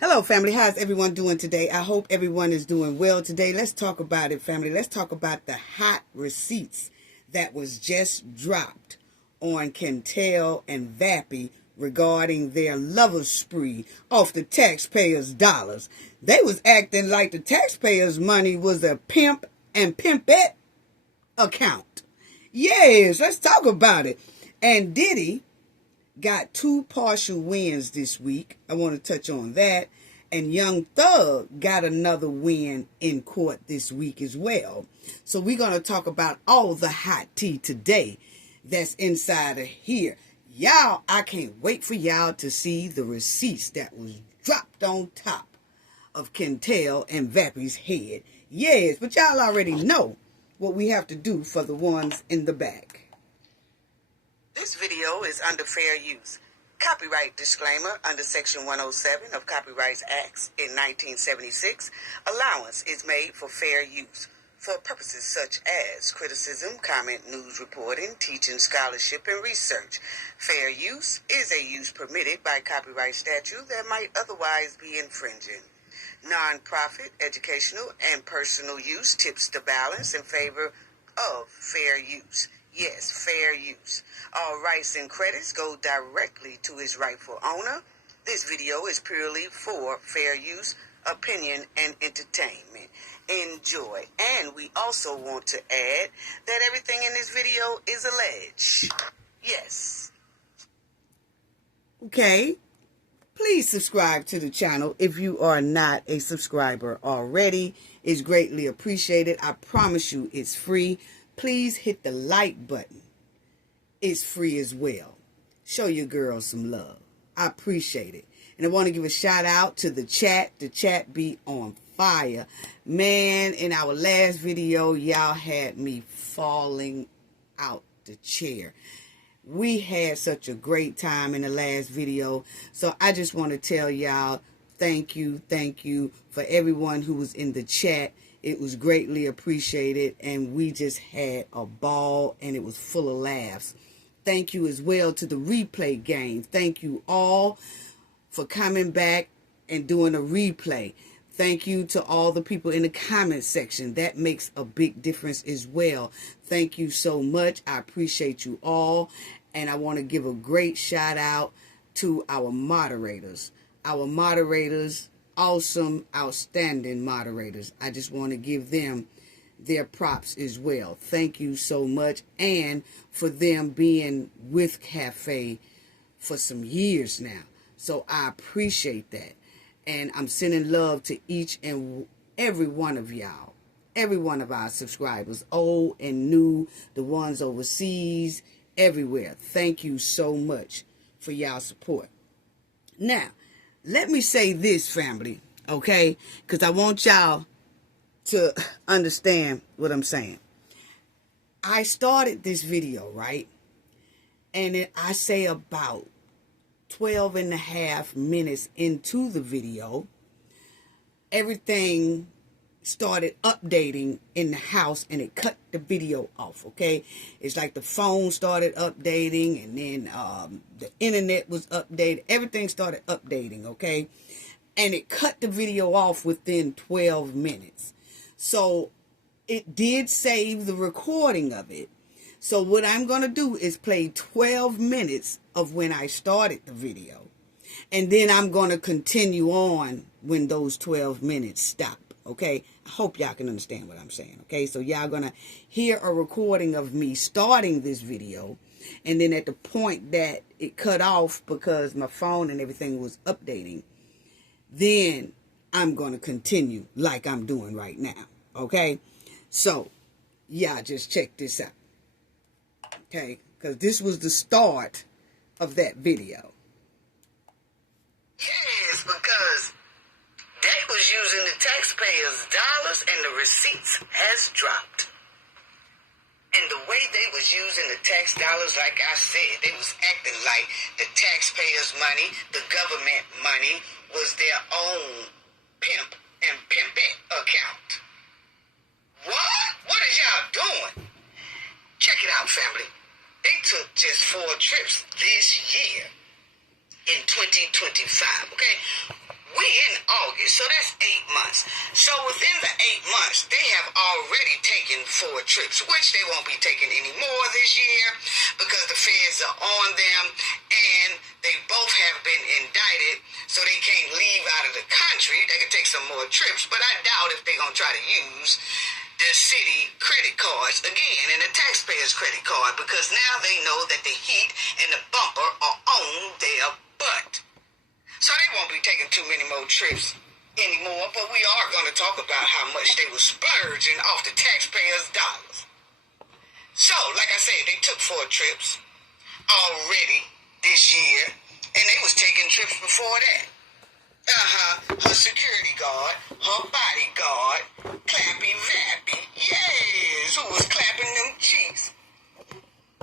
Hello, family. How's everyone doing today? I hope everyone is doing well today. Let's talk about it, family. Let's talk about the hot receipts that was just dropped on Kentel and Vappie regarding their lover spree off the taxpayers' dollars. They was acting like the taxpayers' money was a pimp and pimpette account. Yes, let's talk about it. And Diddy got 2 partial wins this week. I want to touch on that. And Young Thug got another win in court this week as well. So we're going to talk about all the hot tea today that's inside of here. Y'all, I can't wait for y'all to see the receipts that was dropped on top of Kentel and Vappie's head. Yes, but y'all already know what we have to do for the ones in the back. This video is under fair use. Copyright disclaimer under Section 107 of Copyrights Acts in 1976. Allowance is made for fair use for purposes such as criticism, comment, news reporting, teaching, scholarship, and research. Fair use is a use permitted by copyright statute that might otherwise be infringing. Non-profit, educational, and personal use tips the balance in favor of fair use. Yes, fair use. All rights and credits go directly to its rightful owner. This video is purely for fair use, opinion, and entertainment. Enjoy. And we also want to add that everything in this video is alleged. Yes. Okay. Please subscribe to the channel if you are not a subscriber already. It's greatly appreciated. I promise you it's free. Please hit the like button. It's free as well. Show your girls some love. I appreciate it. And I want to give a shout out to the chat. The chat be on fire. Man, in our last video, y'all had me falling out the chair. We had such a great time in the last video. So I just want to tell y'all thank you for everyone who was in the chat. It was greatly appreciated, and we just had a ball, and it was full of laughs. Thank you as well to the replay game. Thank you all for coming back and doing a replay. Thank you to all the people in the comment section. That makes a big difference as well. Thank you so much. I appreciate you all, and I want to give a great shout out to our moderators. Our moderators, awesome, outstanding moderators. I just want to give them their props as well. Thank you so much. And for them being with Cafe for some years now. So I appreciate that. And I'm sending love to each and every one of y'all. Every one of our subscribers, old and new, the ones overseas, everywhere. Thank you so much for y'all support. Now, let me say this, family, okay? Because I want y'all to understand what I'm saying. I started this video, right? And I say about 12 and a half minutes into the video, everything started updating in the house, and it cut the video off, okay? It's like the phone started updating, and then the internet was updated. Everything started updating, okay? And it cut the video off within 12 minutes. So it did save the recording of it. So what I'm going to do is play 12 minutes of when I started the video. And then I'm going to continue on when those 12 minutes stop. Okay, I hope y'all can understand what I'm saying. Okay, so y'all gonna hear a recording of me starting this video, and then at the point that it cut off because my phone and everything was updating, then I'm gonna continue like I'm doing right now. Okay, so y'all just check this out. Okay, because this was the start of that video. Yes, because they was using the taxpayers' dollars, and the receipts has dropped. And the way they was using the tax dollars, like I said, they was acting like the taxpayers' money, the government money, was their own pimp and pimpette account. What? What is y'all doing? Check it out, family. They took just 4 trips this year in 2025, okay? We in years. So that's 8 months. So within the 8 months, they have already taken 4 trips, which they won't be taking anymore this year because the feds are on them, and they both have been indicted, so they can't leave out of the country. They can take some more trips, but I doubt if they're going to try to use the city credit cards again and the taxpayers' credit card, because now they know that the heat and the bumper are on their butt. So they won't be taking too many more trips anymore, but we are going to talk about how much they were splurging off the taxpayers' dollars. So, like I said, they took 4 trips already this year, and they was taking trips before that. Her security guard, her bodyguard, Clappy Vappie, yes, who was clapping them cheeks.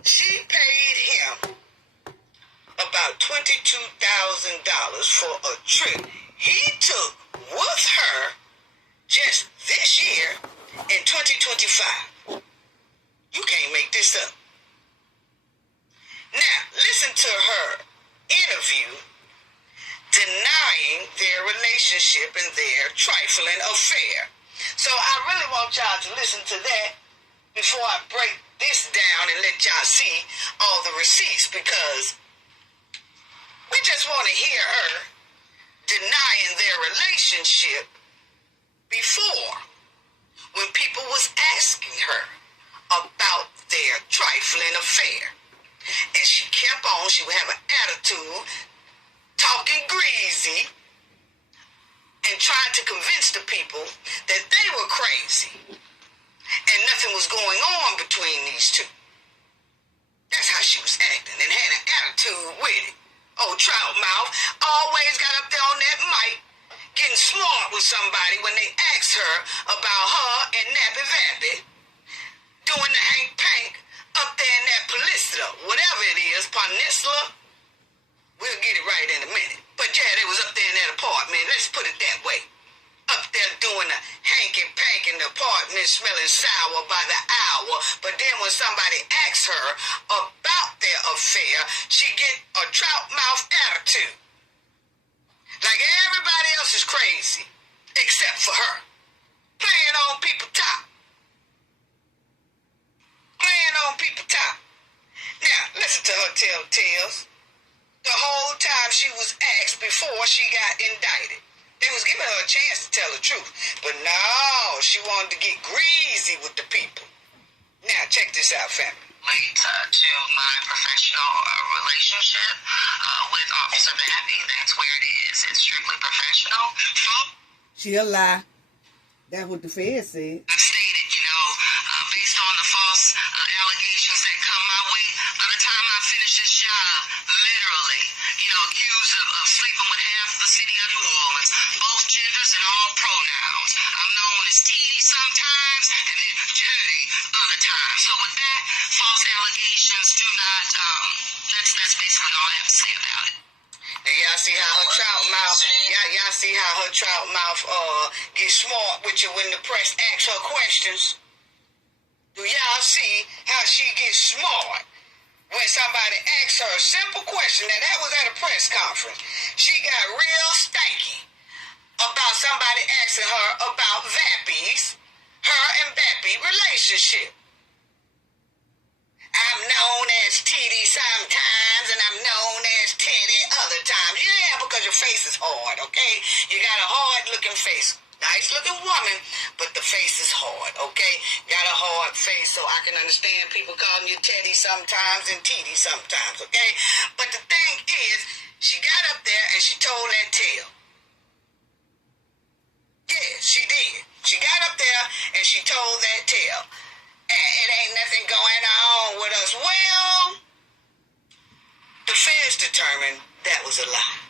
She paid him about $22,000 for a trip he took with her just this year in 2025. You can't make this up. Now, listen to her interview denying their relationship and their trifling affair. So I really want y'all to listen to that before I break this down and let y'all see all the receipts, because we just want to hear her denying their relationship before, when people was asking her about their trifling affair. And she kept on. She would have an attitude, talking greasy, and trying to convince the people that they were crazy and nothing was going on between these two. That's how she was acting, and had an attitude with it. Old trout mouth always got up there on that mic, getting smart with somebody when they asked her about her and Nappy Vappie doing the Hank Pank up there in that Peninsula, whatever it is, Peninsula. We'll get it right in a minute. But yeah, they was up there in that apartment. Let's put it that way. Up there doing the hanky pank in the apartment, smelling sour by the hour. But then when somebody asks her about their affair, she get a trout mouth attitude. Like everybody else is crazy, except for her. Playing on people's top. Playing on people's top. Now, listen to her tell tales. The whole time she was asked before she got indicted. They was giving her a chance to tell the truth. But no, she wanted to get greasy with the people. Now, check this out, family. Late to my professional relationship with Officer Vappie. That's where it is. It's strictly professional. She a lie. That's what the Fed said. I've stated, based on the false allegations that come my way, by the time I finish this job, literally, accused of sleeping with half the city of New Orleans, both genders and all pronouns. I'm known as Teddy sometimes and then Dirty other times. So with that, false allegations do not, that's basically all I have to say about it. Now y'all see how her trout mouth, y'all see how her trout mouth gets smart with you when the press asks her questions? Do y'all see how she gets smart when somebody asks her a simple question? Now that was at a press conference. She got real stanky about somebody asking her about her and Vappie relationship. I'm known as Teddy sometimes, and I'm known as Teddy other times. Yeah, because your face is hard, okay? You got a hard-looking face. Nice-looking woman, but the face is hard, okay? Got a hard face, so I can understand people calling you Teddy sometimes and Teddy sometimes, okay? But the thing is, she got up there and she told that tale. Yeah, she did. She got up there and she told that tale. And it ain't nothing going on with us. Well, the feds determined that was a lie.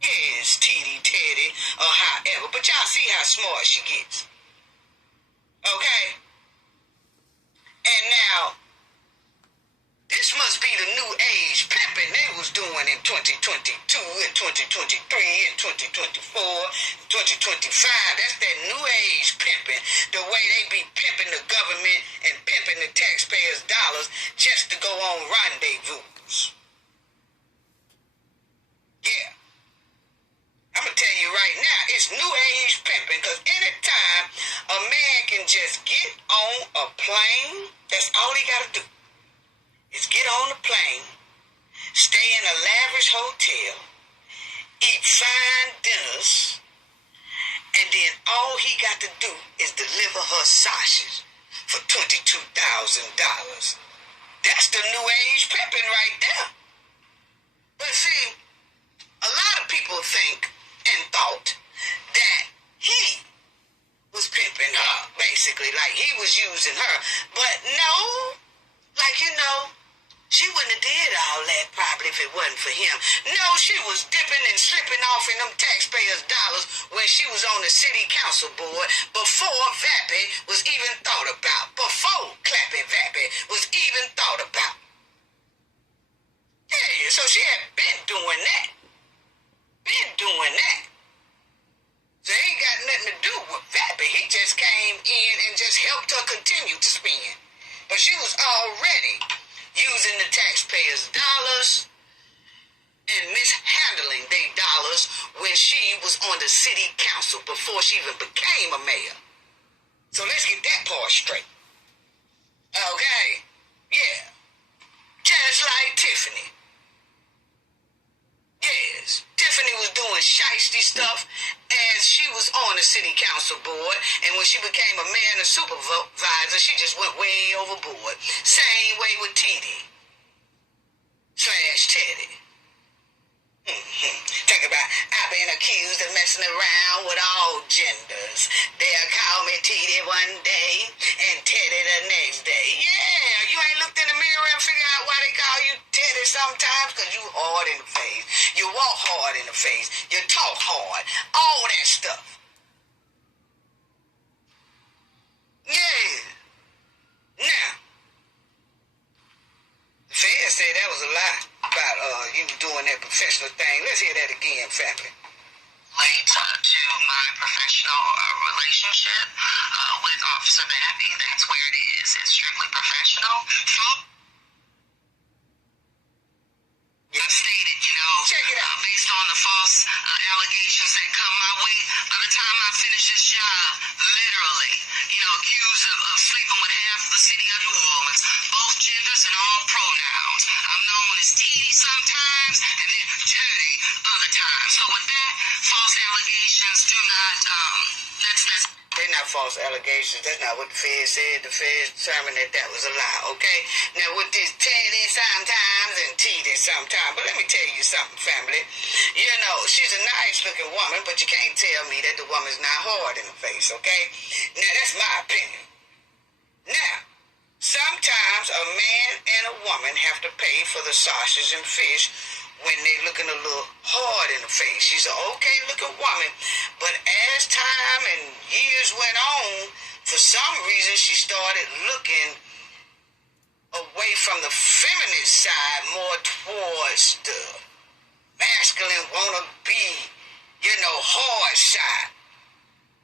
Yes, Teddy, or however. But y'all see how smart she gets. Okay? And now, this must be the new age pimping they was doing in 2022 and 2023 and 2024, 2025. That's that new age pimping. The way they be pimping the government and pimping the taxpayers' dollars just to go on rendezvous. Yeah. I'm going to tell you right now, pimping, because anytime a man can just get on a plane, that's all he got to do is get on the plane, stay in a lavish hotel, eat fine dinners, and then all he got to do is deliver her sausage for $22,000. That's the new age pimping right there. But see, a lot of people think and thought that he was pimping her, basically, like he was using her. But no, like, she wouldn't have did all that probably if it wasn't for him. No, she was dipping and slipping off in them taxpayers' dollars when she was on the city council board before Vappie was even thought about. Before Clappy Vappie was even thought about. Yeah, so she had been doing that. So it ain't got nothing to do with Vappie. He just came in and just helped her continue to spend. But she was already using the taxpayers' dollars and mishandling their dollars when she was on the city council before she even became a mayor. So let's get that part straight. Okay? Yeah. Just like Tiffany. Yes, Tiffany was doing shiesty stuff as she was on the city council board, and when she became a mayor and a supervisor, she just went way overboard. Same way with Teddy. Talk about, I've been accused of messing around with all genders. They'll call me Teddy one day and Teddy the next day. Yeah, you ain't looked in the mirror and figured out why they call you Teddy sometimes? Because you hard in the face. You walk hard in the face. You talk hard. All that stuff. Yeah. Now, the Fed said that was a lie about you doing that professional thing. Let's hear that again, family. Late to my professional relationship with Officer Vappie. That's where it is. It's strictly professional. I've stated, check it out. Based on the false allegations that come my way, by the time I finish this job, literally, accused of sleeping with half the city of New Orleans, both genders and all pronouns. I'm known as Teddy sometimes and then Teddy other times. So with that, false allegations do not, they're not false allegations. That's not what the Feds said. The Feds determined that was a lie, okay? Now, with this Teddy sometimes and Teddy sometimes, but let me tell you something, family. She's a nice-looking woman, but you can't tell me that the woman's not hard in the face, okay? Now, that's my opinion. Now, sometimes a man and a woman have to pay for the sausage and fish when they're looking a little hard in the face. She's an okay-looking woman, but as time and years went on, for some reason she started looking away from the feminine side, more towards the masculine, wanna-be, hard side.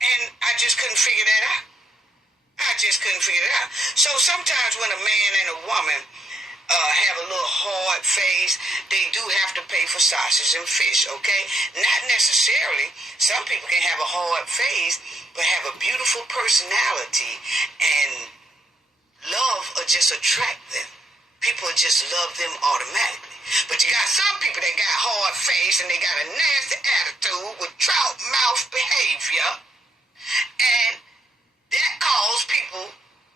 And I just couldn't figure that out. So sometimes when a man and a woman have a little hard face, they do have to pay for sausage and fish, okay? Not necessarily. Some people can have a hard face, but have a beautiful personality, and love will just attract them. People will just love them automatically. But you got some people that got hard face, and they got a nasty attitude with trout mouth behavior, and that causes people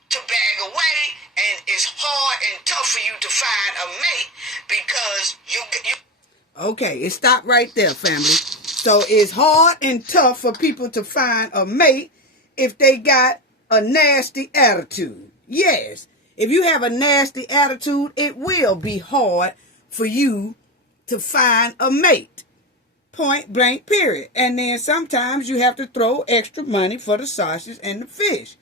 to bag away, and it's hard and tough for you to find a mate because you. Okay, it stopped right there, family. So it's hard and tough for people to find a mate if they got a nasty attitude. Yes, if you have a nasty attitude, it will be hard for you to find a mate. Point blank, period. And then sometimes you have to throw extra money for the sausage and the fish.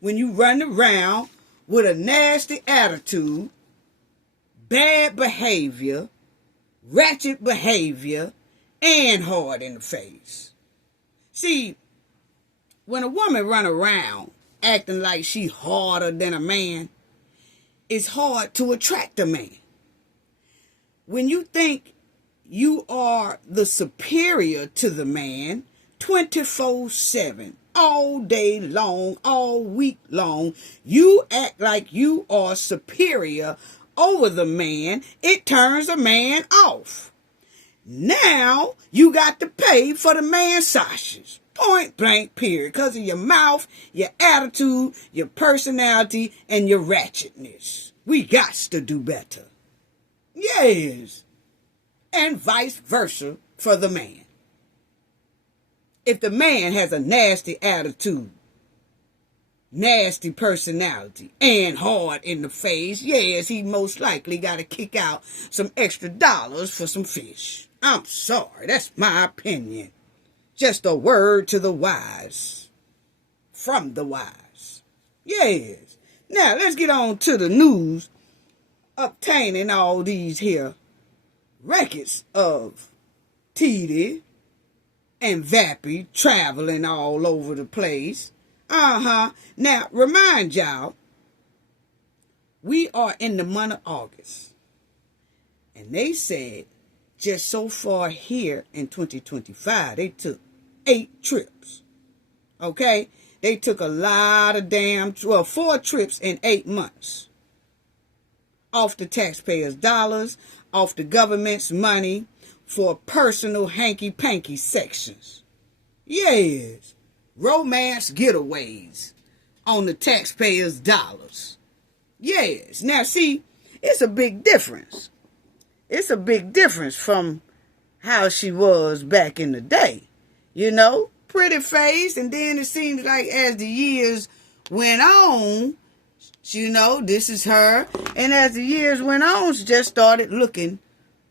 When you run around with a nasty attitude, bad behavior, ratchet behavior, and hard in the face. See, when a woman run around acting like she harder than a man, it's hard to attract a man. When you think you are the superior to the man 24/7, all day long, all week long. You act like you are superior over the man. It turns a man off. Now you got to pay for the man's sausages. Point blank period. Because of your mouth, your attitude, your personality, and your ratchetness. We got to do better. Yes. And vice versa for the man. If the man has a nasty attitude, nasty personality, and hard in the face, yes, he most likely got to kick out some extra dollars for some fish. I'm sorry, that's my opinion. Just a word to the wise. From the wise. Yes. Now, let's get on to the news. Obtaining all these here records of Diddy and Vappie traveling all over the place. Now, remind y'all, we are in the month of August. And they said, just so far here in 2025, they took 8 trips. Okay? They took a lot of 4 trips in 8 months. Off the taxpayers' dollars, off the government's money, for personal hanky-panky sections. Yes. Romance getaways on the taxpayers' dollars. Yes. Now, see, it's a big difference. It's a big difference from how she was back in the day. You know, pretty face, and then it seems like as the years went on, you know, this is her. And as the years went on, she just started looking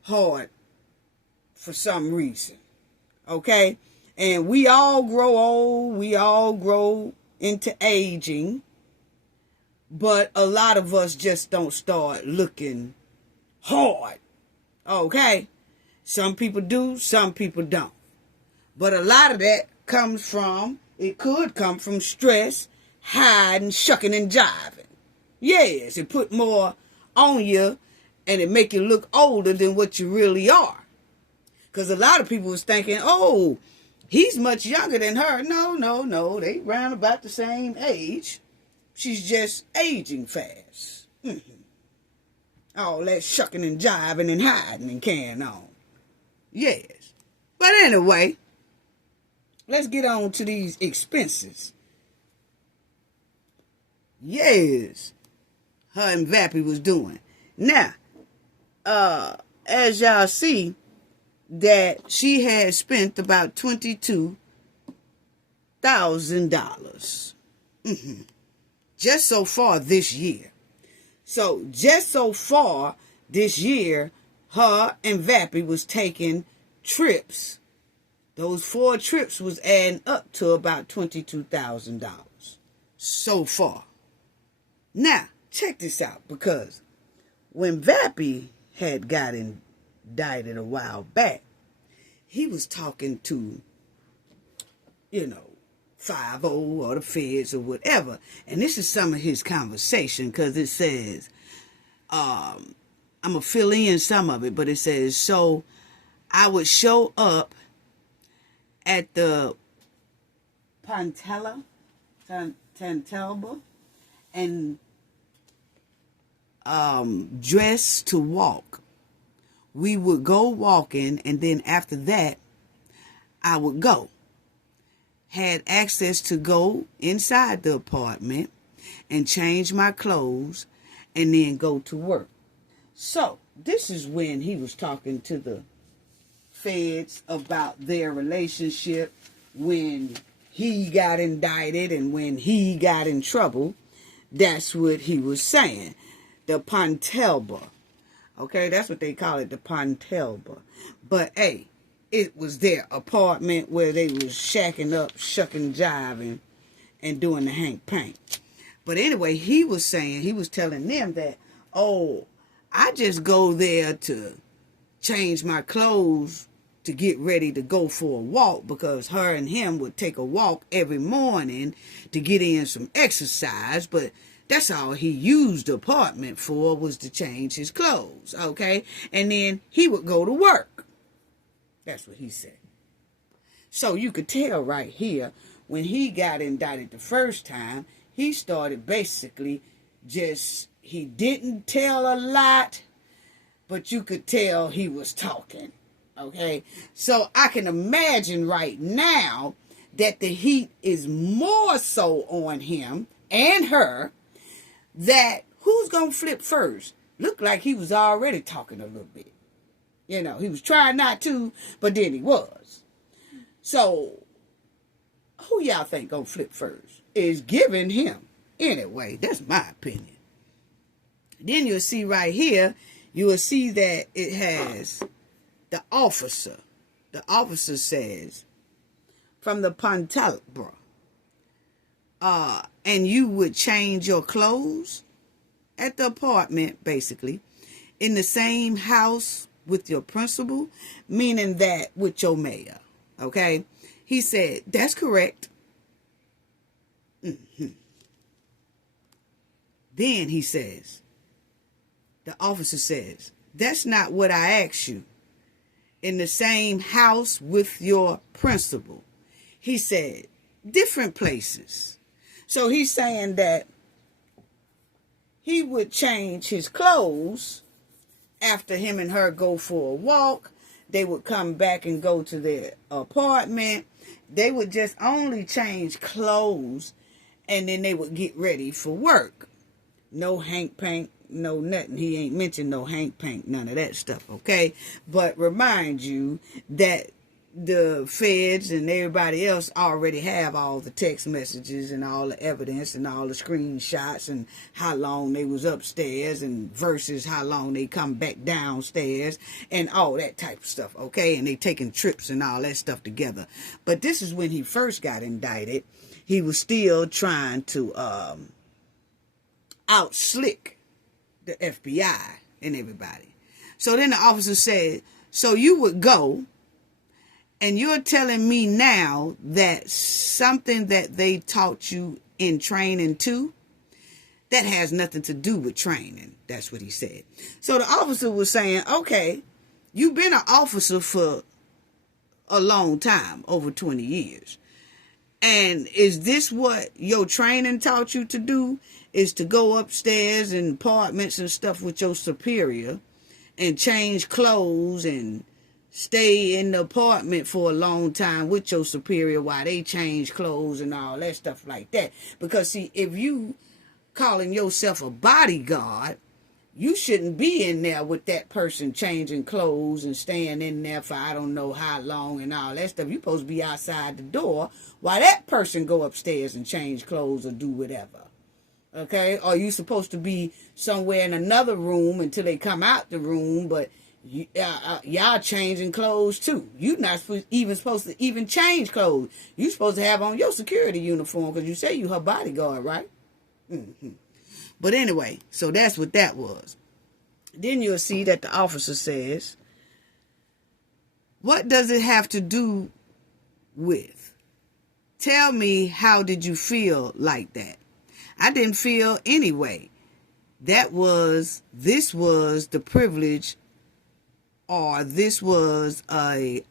hard for some reason. Okay? And we all grow old. We all grow into aging. But a lot of us just don't start looking hard. Okay? Some people do, some people don't. But a lot of that it could come from stress, hiding, shucking, and jiving. Yes, it put more on you and it make you look older than what you really are. Because a lot of people was thinking, oh, he's much younger than her. No. They round about the same age. She's just aging fast. All that shucking and jiving and hiding and carrying on. Yes. But anyway, let's get on to these expenses. Yes. Her and Vappie was doing. Now, as y'all see, that she had spent about $22,000 just so far this year. So just so far this year, her and Vappie was taking trips. Those 4 trips was adding up to about $22,000 so far. Now, check this out, because when Vappie had got indicted a while back, he was talking to, 5-0 or the feds or whatever. And this is some of his conversation, because it says, I'm going to fill in some of it, but it says, so I would show up at the Tantalba and dress to walk. We would go walking, and then after that, I would go. Had access to go inside the apartment and change my clothes and then go to work. So, this is when he was talking to the feds about their relationship when he got indicted and when he got in trouble. That's what he was saying. The Pontelba. Okay, that's what they call it, the Pontelba. But, hey, it was their apartment where they was shacking up, shucking, jiving, and doing the hank-pank. But anyway, he was telling them that, oh, I just go there to change my clothes to get ready to go for a walk, because her and him would take a walk every morning to get in some exercise, but that's all he used the apartment for, was to change his clothes, okay? And then he would go to work. That's what he said. So you could tell right here when he got indicted the first time, he started basically he didn't tell a lot, but you could tell he was talking. Okay? So I can imagine right now that the heat is more so on him and her, that who's going to flip first? Looked like he was already talking a little bit. You know, he was trying not to, but then he was. So, who y'all think gonna flip first? Is giving him. Anyway, that's my opinion. Then you'll see right here, you will see that it has the officer. The officer says, from the Pontalbra, and you would change your clothes at the apartment, basically, in the same house with your principal, meaning that with your mayor. Okay? He said, that's correct. Mm-hmm. Then he says, the officer says, that's not what I asked you. In the same house with your principal. He said, different places. So he's saying that he would change his clothes after him and her go for a walk. They would come back and go to their apartment. They would just only change clothes, and then they would get ready for work. No Hank Pank, no nothing. He ain't mentioned no Hank Pank, none of that stuff, okay? But remind you that the feds and everybody else already have all the text messages and all the evidence and all the screenshots and how long they was upstairs and versus how long they come back downstairs and all that type of stuff, okay? And they taking trips and all that stuff together. But this is when he first got indicted. He was still trying to out-slick the FBI and everybody. So then the officer said, so you would go, and you're telling me now that something that they taught you in training too, that has nothing to do with training. That's what he said. So the officer was saying, okay, you've been an officer for a long time, over 20 years. And is this what your training taught you to do? Is to go upstairs in apartments and stuff with your superior and change clothes and stay in the apartment for a long time with your superior while they change clothes and all that stuff like that. Because, see, if you calling yourself a bodyguard, you shouldn't be in there with that person changing clothes and staying in there for I don't know how long and all that stuff. You're supposed to be outside the door while that person go upstairs and change clothes or do whatever. Okay? Or you supposed to be somewhere in another room until they come out the room, but y'all changing clothes too. You're not supposed to even change clothes. You're supposed to have on your security uniform because you say you her bodyguard, right? Mm-hmm. But anyway, so that's what that was. Then you'll see that the officer says, what does it have to do with? Tell me, how did you feel like that? I didn't feel anyway. This was the privilege, or this was the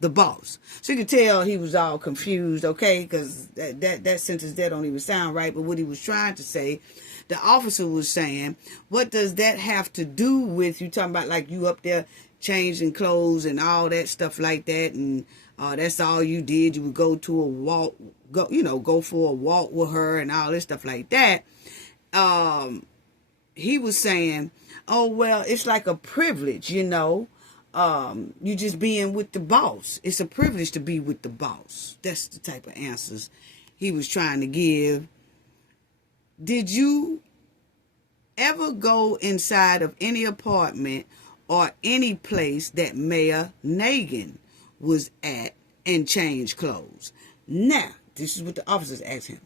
boss. So you can tell he was all confused, okay? Because that sentence there don't even sound right. But what he was trying to say, the officer was saying, what does that have to do with you talking about like you up there changing clothes and all that stuff like that, and that's all you did. You would go to a walk, go for a walk with her and all this stuff like that. He was saying, oh, well, it's like a privilege, you just being with the boss. It's a privilege to be with the boss. That's the type of answers he was trying to give. Did you ever go inside of any apartment or any place that Mayor Nagin was at and change clothes? Now, this is what the officers asked him.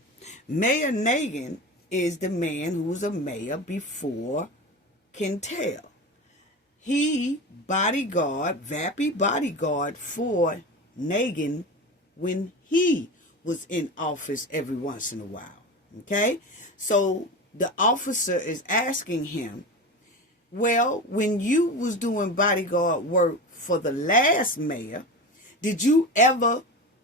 Mayor Nagin is the man who was a mayor before Kentel. He Vappie bodyguard for Nagin when he was in office every once in a while. Okay? So the officer is asking him, well, when you was doing bodyguard work for the last mayor, did you ever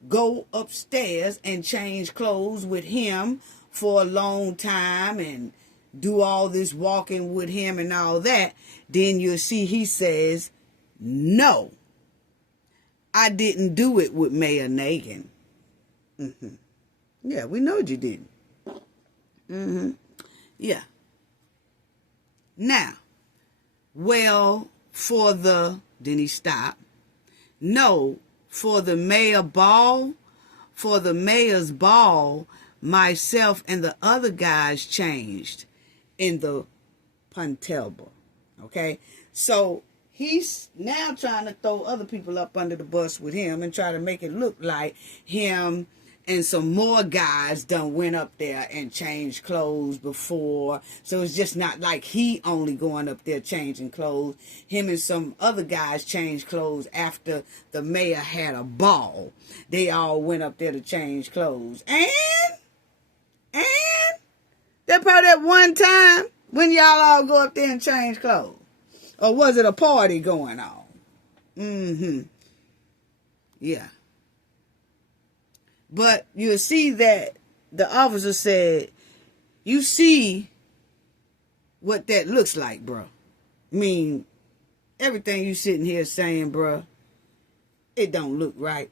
go upstairs and change clothes with him for a long time and do all this walking with him and all that, then you'll see he says, no, I didn't do it with Mayor Nagin. Yeah, we know you didn't. Yeah. Now, well, then he stopped. No, for the mayor's ball, myself and the other guys changed in the Puntelba. Okay? So he's now trying to throw other people up under the bus with him and try to make it look like him and some more guys done went up there and changed clothes before. So it's just not like he only going up there changing clothes. Him and some other guys changed clothes after the mayor had a ball. They all went up there to change clothes. And that probably at one time when y'all all go up there and change clothes. Or was it a party going on? Yeah. But you'll see that the officer said, you see what that looks like, bro. I mean, everything you sitting here saying, bro, it don't look right.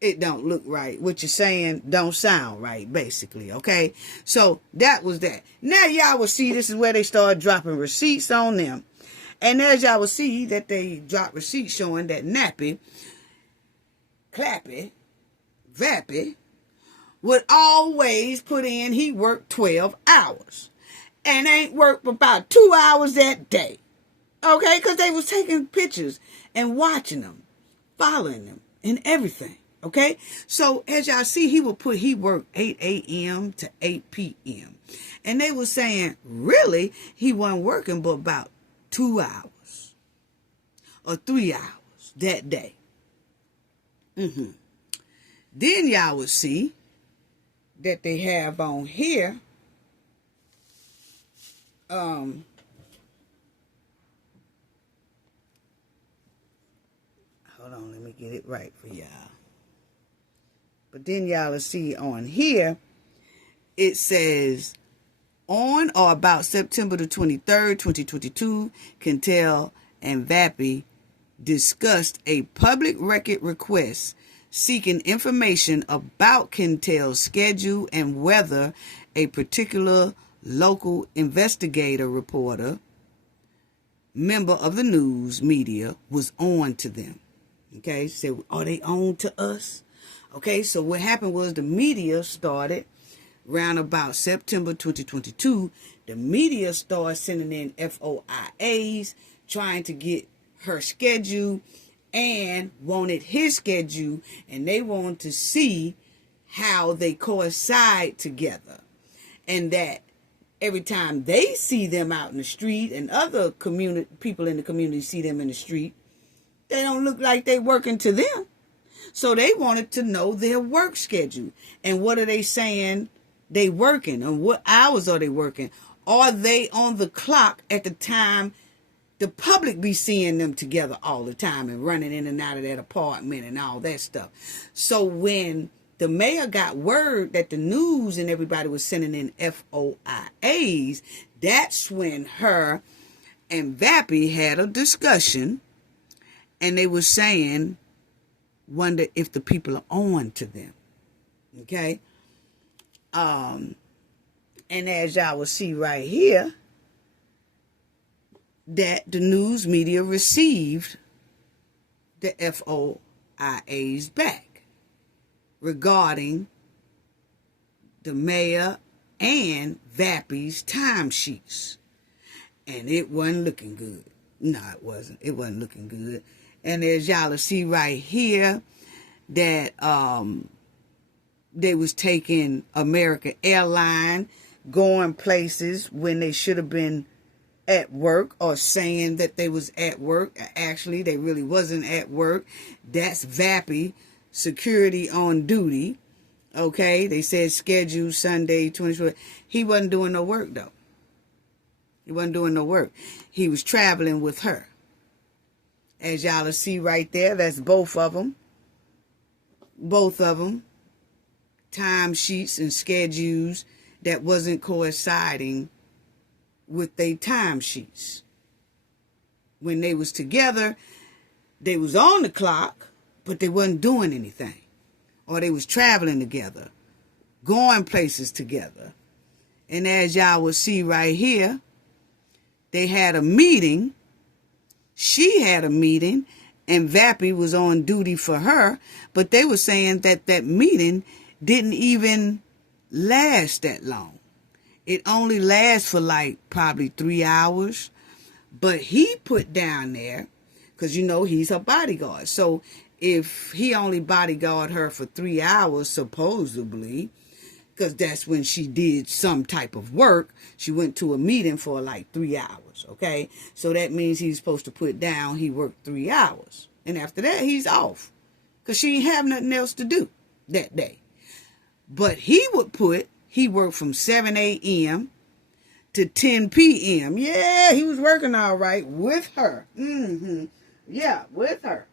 It don't look right. What you're saying don't sound right, basically, okay? So that was that. Now y'all will see this is where they start dropping receipts on them. And as y'all will see that they drop receipts showing that Nappy, Clappy, Vappie would always put in he worked 12 hours and ain't worked about 2 hours that day. Okay? Because they was taking pictures and watching them, following them and everything. Okay? So as y'all see, he worked 8 a.m. to 8 p.m. And they were saying, really, he wasn't working but about 2 hours or 3 hours that day. Then y'all would see that they have on here, hold on, let me get it right for y'all. But then y'all will see on here, it says, on or about September the 23rd, 2022, Kentel and Vappie discussed a public record request seeking information about Kentel's schedule and whether a particular local investigator reporter, member of the news media, was on to them. Okay, so are they on to us? Okay, so what happened was the media started around about September 2022. The media started sending in FOIAs, trying to get her schedule and wanted his schedule, and they wanted to see how they coincide together. And that every time they see them out in the street and other people in the community see them in the street, they don't look like they working to them. So they wanted to know their work schedule. And what are they saying they working? And what hours are they working? Are they on the clock at the time the public be seeing them together all the time and running in and out of that apartment and all that stuff? So when the mayor got word that the news and everybody was sending in FOIAs, that's when her and Vappie had a discussion, and they were saying, wonder if the people are on to them. Okay? And as y'all will see right here, that the news media received the FOIAs back regarding the mayor and Vappie's timesheets. And it wasn't looking good. No, it wasn't. It wasn't looking good. And as y'all will see right here, that they was taking American Airlines, going places when they should have been at work, or saying that they was at work. Actually, they really wasn't at work. That's Vappie, security on duty. Okay, they said schedule Sunday 24. He wasn't doing no work though. He wasn't doing no work. He was traveling with her. As y'all will see right there, that's both of them. both of them, time sheets and schedules that wasn't coinciding with their time sheets. When they was together, they was on the clock, but they wasn't doing anything. Or they was traveling together, going places together. And as y'all will see right here, they had a meeting. She had a meeting, and Vappie was on duty for her, but they were saying that that meeting didn't even last that long. It only lasts for like probably 3 hours. But he put down there, because you know he's her bodyguard. So if he only bodyguard her for 3 hours, supposedly, because that's when she did some type of work, she went to a meeting for like 3 hours, okay? So that means he's supposed to put down he worked 3 hours. And after that, he's off, because she ain't have nothing else to do that day. But he would put, he worked from 7 a.m. to 10 p.m. Yeah, he was working all right with her. Yeah, with her.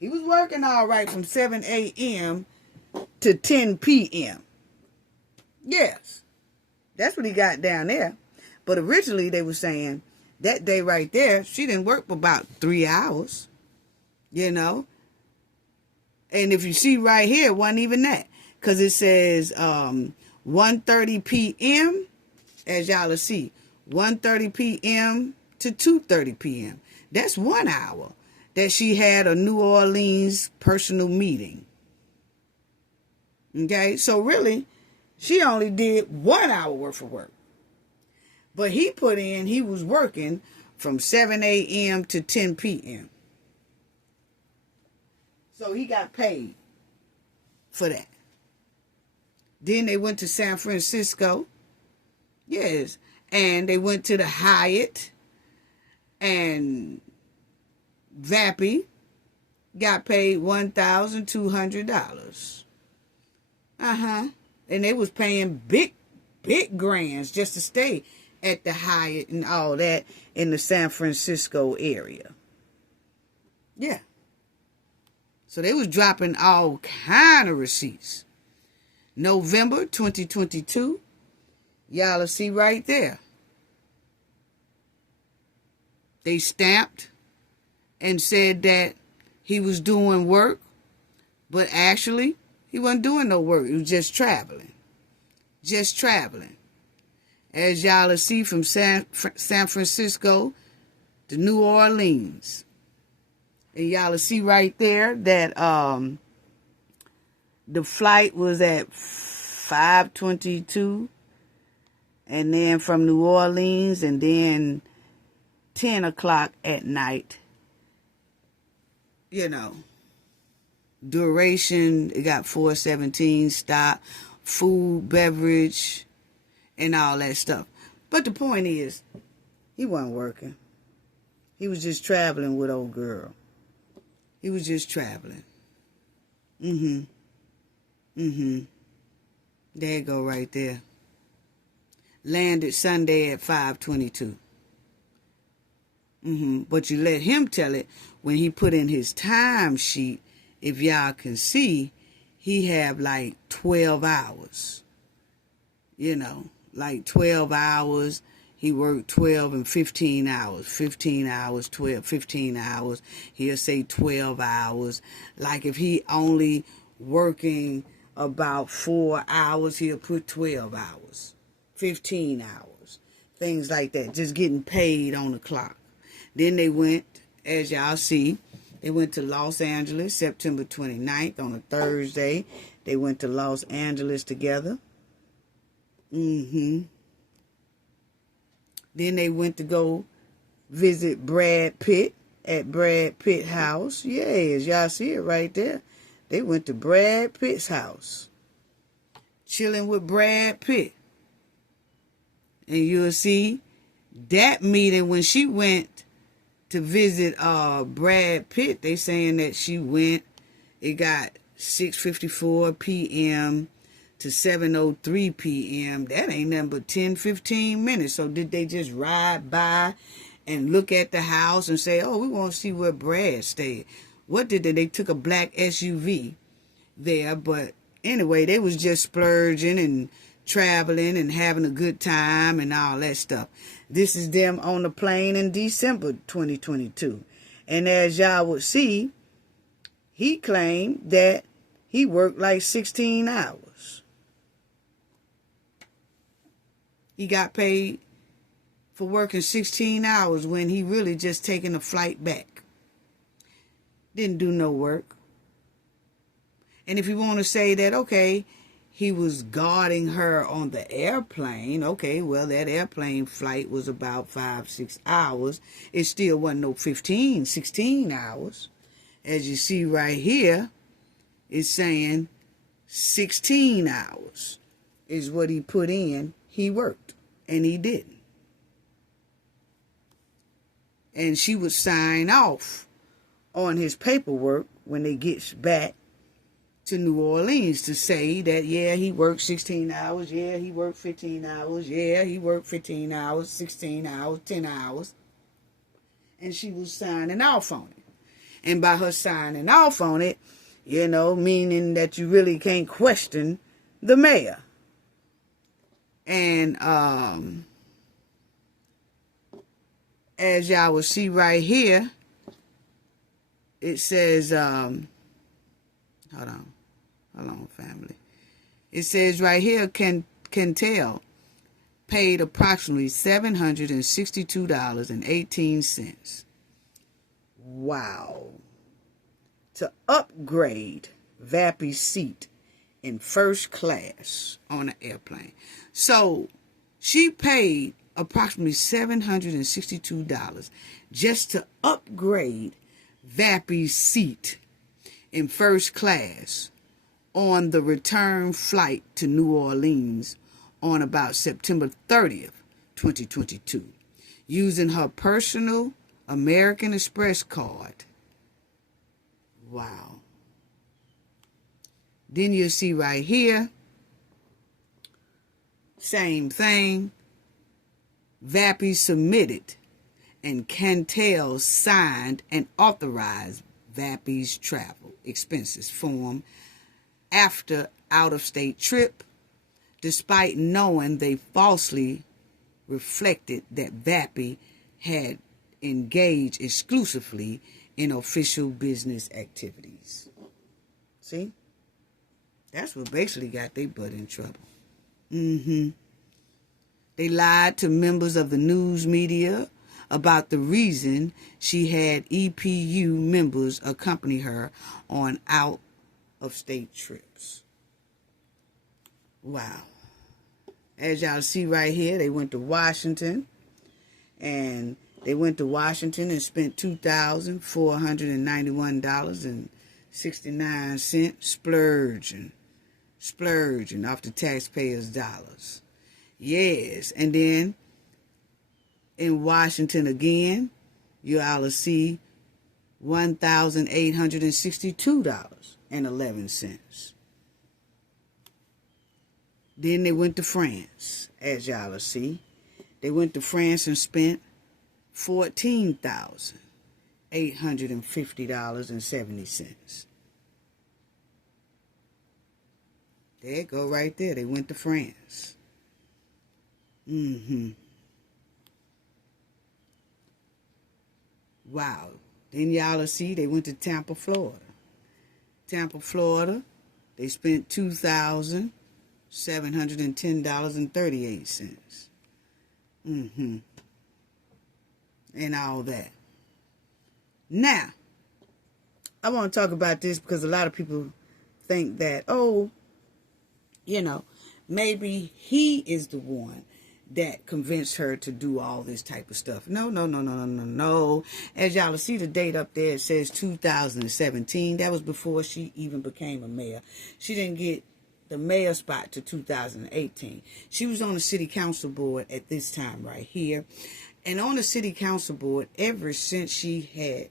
He was working all right from 7 a.m. to 10 p.m. Yes. That's what he got down there. But originally they were saying that day right there, she didn't work for about 3 hours. You know? And if you see right here, it wasn't even that. Because it says 1:30 p.m., as y'all will see, 1:30 p.m. to 2:30 p.m. That's 1 hour that she had a New Orleans personal meeting. Okay, so really, she only did 1 hour worth of work. But he put in, he was working from 7 a.m. to 10 p.m. So he got paid for that. Then they went to San Francisco. Yes. And they went to the Hyatt. And Vappie got paid $1,200. And they was paying big grands just to stay at the Hyatt and all that in the San Francisco area. Yeah. So they was dropping all kind of receipts. November 2022. Y'all will see right there. They stamped and said that he was doing work, but actually he wasn't doing no work. He was just traveling. Just traveling. As y'all will see, from San Francisco to New Orleans. And y'all will see right there that the flight was at 5:22. And then from New Orleans, and then 10 o'clock at night. You know, duration, it got 4:17, stop, food, beverage, and all that stuff. But the point is, he wasn't working. He was just traveling with old girl. He was just traveling. There you go right there. Landed Sunday at 5:22. But you let him tell it when he put in his time sheet. If y'all can see, he have like 12 hours. You know, like 12 hours. He worked 12 and 15 hours. 15 hours, 12, 15 hours. He'll say 12 hours. Like if he only working about 4 hours, he'll put 12 hours. 15 hours, things like that, just getting paid on the clock. Then they went, as y'all see, they went to Los Angeles September 29th on a Thursday. They went to Los Angeles together. Then they went to go visit Brad Pitt at Brad Pitt house. Yeah, as y'all see it right there. They went to Brad Pitt's house, chilling with Brad Pitt. And you'll see that meeting when she went to visit Brad Pitt. They saying that she went, it got 6:54 p.m. to 7:03 p.m. That ain't nothing but 10-15 minutes. So did they just ride by and look at the house and say, oh, we want to see where Brad stayed? what did they took a black SUV there, but anyway, they was just splurging and traveling and having a good time and all that stuff. This is them on the plane in December 2022. And as y'all would see, he claimed that he worked like 16 hours. He got paid for working 16 hours when he really just taking a flight back. Didn't do no work. And if you want to say that, okay, he was guarding her on the airplane, okay, well, that airplane flight was about 5-6 hours. It still wasn't no 16 hours. As you see right here, it's saying 16 hours is what he put in. He worked, and he didn't. And she would sign off on his paperwork when they get back to New Orleans to say that, yeah, he worked 16 hours, yeah, he worked 15 hours, yeah, he worked 15 hours, 16 hours, 10 hours. And she was signing off on it. And by her signing off on it, you know, meaning that you really can't question the mayor. And as y'all will see right here, it says, hold on, family. It says right here, Cantel paid approximately $762.18. Wow. To upgrade Vappie's seat in first class on an airplane. So she paid approximately $762 just to upgrade Vappie's seat in first class on the return flight to New Orleans on about September 30th, 2022, using her personal American Express card. Wow. Then you'll see right here, same thing. Vappie submitted and Cantel signed and authorized Vappie's travel expenses form after out-of-state trip, despite knowing they falsely reflected that Vappie had engaged exclusively in official business activities. See? That's what basically got their butt in trouble. They lied to members of the news media about the reason she had EPU members accompany her on out-of-state trips. Wow. As y'all see right here, they went to Washington. And they went to Washington and spent $2,491.69 splurging off the taxpayers' dollars. Yes, and then in Washington again, you all will see $1,862.11. Then they went to France, as y'all will see. They went to France and spent $14,850.70. There you go right there. They went to France. Wow. Then y'all will see they went to Tampa, Florida. Tampa, Florida, they spent $2,710.38. And all that. Now, I want to talk about this because a lot of people think that, oh, you know, maybe he is the one that convinced her to do all this type of stuff. No. As y'all see the date up there, it says 2017. That was before she even became a mayor. She didn't get the mayor spot to 2018. She was on the city council board at this time right here. And on the city council board, ever since she had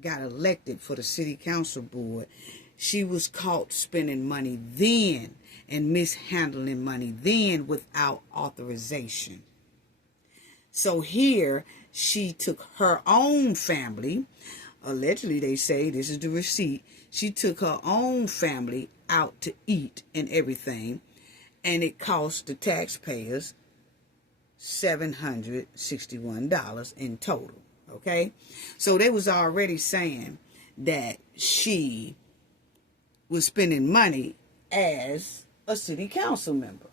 got elected for the city council board, she was caught spending money then and mishandling money then without authorization. So here she took her own family, allegedly they say, this is the receipt, she took her own family out to eat and everything, and it cost the taxpayers $761 in total. Okay, so they was already saying that she was spending money as a city council member.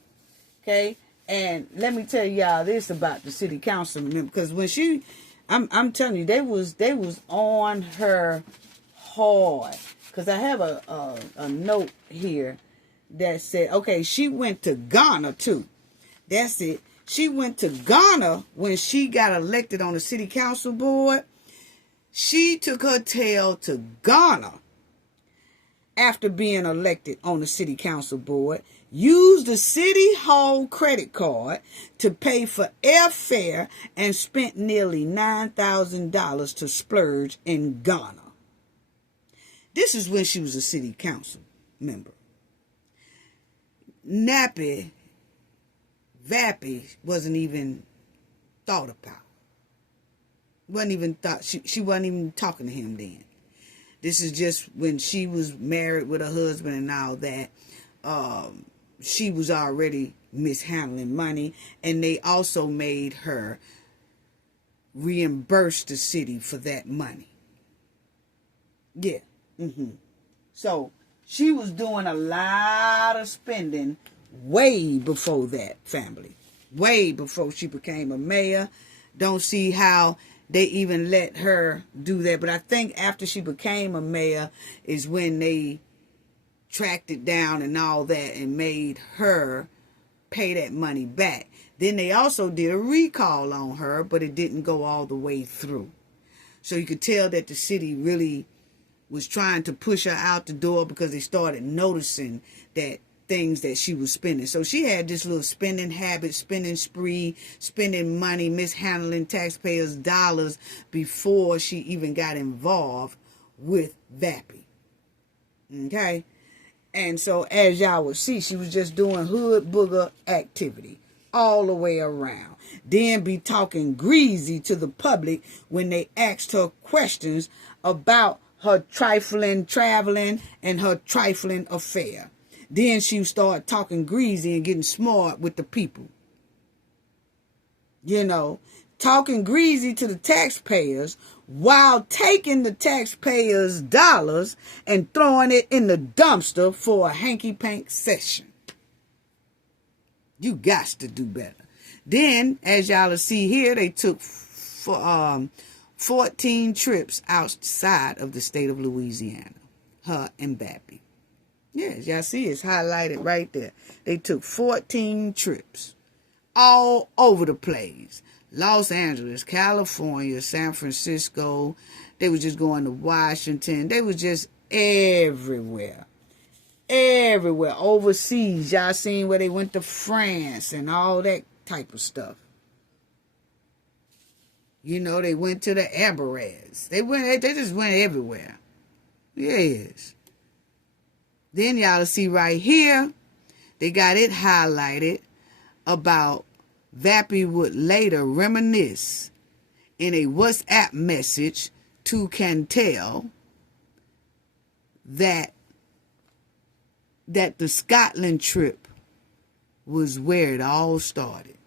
Okay, and let me tell y'all this about the city council member, because when she, I'm telling you, they was on her hard. Because I have a note here that said, okay, she went to Ghana too. That's it. She went to Ghana when she got elected on the city council board. She took her tail to Ghana after being elected on the city council board, used the city hall credit card to pay for airfare, and spent nearly $9,000 to splurge in Ghana. This is when she was a city council member. Vappie wasn't even thought about. Wasn't even thought. She wasn't even talking to him then. This is just when she was married with her husband and all that. She was already mishandling money, and they also made her reimburse the city for that money. Yeah. So she was doing a lot of spending way before that, family. Way before she became a mayor. Don't see how they even let her do that. But I think after she became a mayor is when they tracked it down and all that and made her pay that money back. Then they also did a recall on her, but it didn't go all the way through. So you could tell that the city really was trying to push her out the door because they started noticing that things that she was spending. So she had this little spending habit, spending spree, spending money, mishandling taxpayers' dollars before she even got involved with Vappie. Okay? And so as y'all would see, she was just doing hood booger activity all the way around. Then be talking greasy to the public when they asked her questions about her trifling traveling and her trifling affair. Then she started talking greasy and getting smart with the people. You know, talking greasy to the taxpayers while taking the taxpayers' dollars and throwing it in the dumpster for a hanky-pank session. You got to do better. Then, as y'all will see here, they took 14 trips outside of the state of Louisiana. Her and Vappie. Yes, y'all see it's highlighted right there. They took 14 trips all over the place. Los Angeles, California, San Francisco. They were just going to Washington. They were just everywhere. Everywhere. Overseas. Y'all seen where they went to France and all that type of stuff. You know, they went to the Emirates. They just went everywhere. Yes. Then y'all see right here, they got it highlighted about Vappie would later reminisce in a WhatsApp message to Cantel that the Scotland trip was where it all started.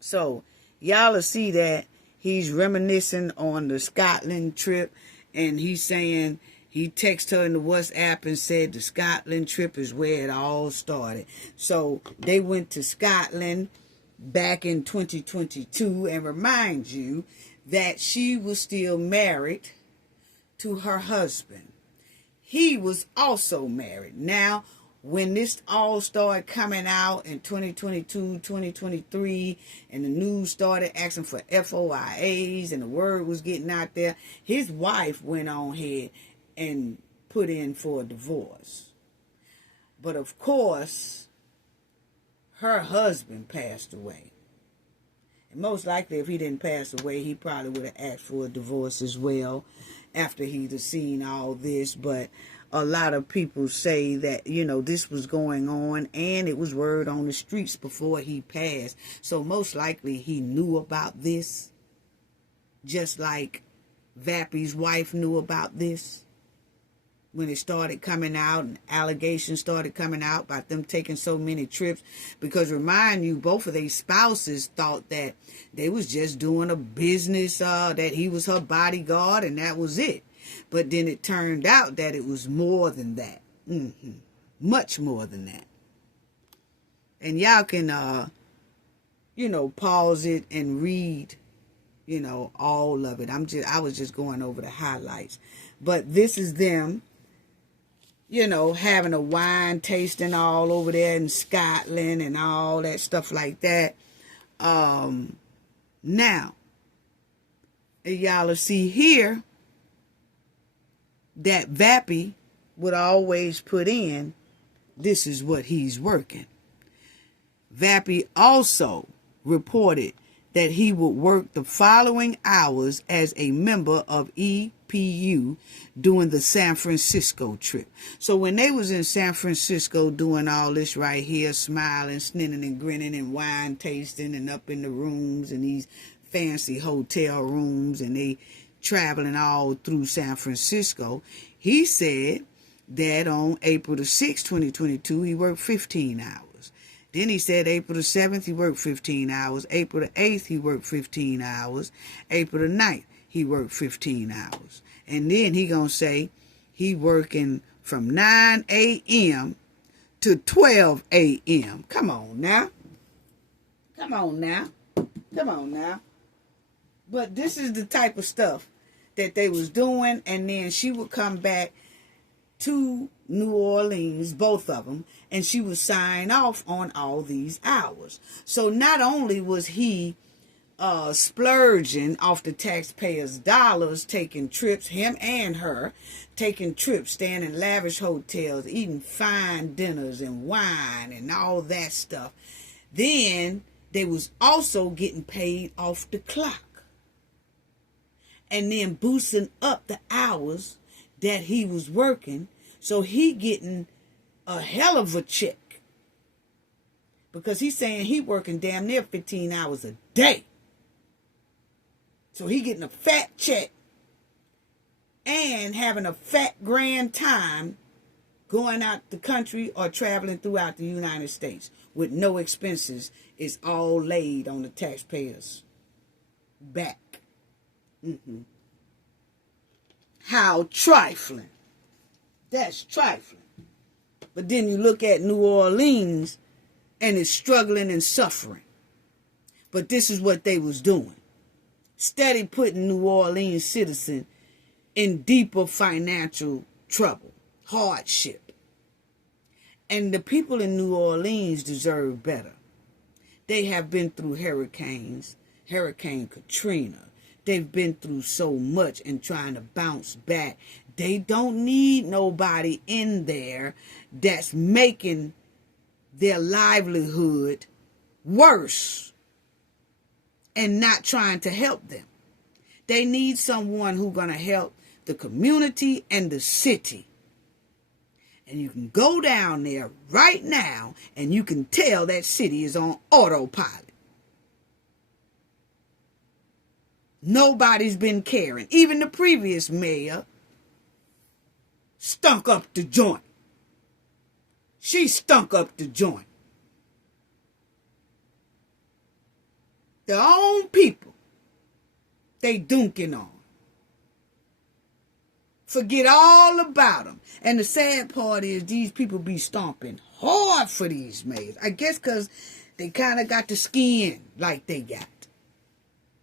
So y'all will see that he's reminiscing on the Scotland trip, and he's saying, he texted her in the WhatsApp and said the Scotland trip is where it all started. So they went to Scotland back in 2022, and remind you that she was still married to her husband. He was also married. Now, when this all started coming out in 2022, 2023, and the news started asking for FOIAs and the word was getting out there, his wife went on ahead and put in for a divorce. But of course, her husband passed away. And most likely, if he didn't pass away, he probably would have asked for a divorce as well after he'd have seen all this. But a lot of people say that, you know, this was going on and it was word on the streets before he passed. So most likely he knew about this, just like Vappie's wife knew about this when it started coming out and allegations started coming out about them taking so many trips. Because remind you, both of their spouses thought that they was just doing a business, that he was her bodyguard and that was it. But then it turned out that it was more than that. Much more than that. And y'all can, pause it and read, all of it. I was just going over the highlights. But this is them, having a wine tasting all over there in Scotland and all that stuff like that. Now, y'all will see here that Vappie would always put in, this is what he's working. Vappie also reported that he would work the following hours as a member of EPU during the San Francisco trip. So when they was in San Francisco doing all this right here, smiling, sniffing and grinning and wine tasting and up in the rooms and these fancy hotel rooms and they traveling all through San Francisco, he said that on April the 6th, 2022, he worked 15 hours. Then he said April the 7th, he worked 15 hours. April the 8th, he worked 15 hours. April the 9th, he worked 15 hours. And then he going to say he working from 9 a.m. to 12 a.m. Come on now. Come on now. Come on now. But this is the type of stuff that they was doing. And then she would come back to New Orleans, both of them, and she would sign off on all these hours. So not only was he splurging off the taxpayers' dollars, taking trips, him and her, taking trips, staying in lavish hotels, eating fine dinners and wine and all that stuff, then they was also getting paid off the clock. And then boosting up the hours that he was working, so he getting a hell of a check. Because he's saying he working damn near 15 hours a day. So he getting a fat check and having a fat grand time going out the country or traveling throughout the United States with no expenses. It's all laid on the taxpayers' back. How trifling. That's trifling. But then you look at New Orleans and it's struggling and suffering. But this is what they was doing. Steady putting New Orleans citizen in deeper financial trouble, hardship. And the people in New Orleans deserve better. They have been through hurricanes, Hurricane Katrina. They've been through so much and trying to bounce back. They don't need nobody in there that's making their livelihood worse and not trying to help them. They need someone who's going to help the community and the city. And you can go down there right now and you can tell that city is on autopilot. Nobody's been caring. Even the previous mayor stunk up the joint. She stunk up the joint. Their own people, they dunking on. Forget all about them. And the sad part is these people be stomping hard for these mayors. I guess because they kind of got the skin like they got.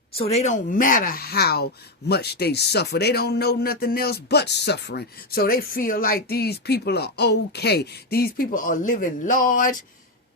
So they don't matter how much they suffer. They don't know nothing else but suffering. So they feel like these people are okay. These people are living large,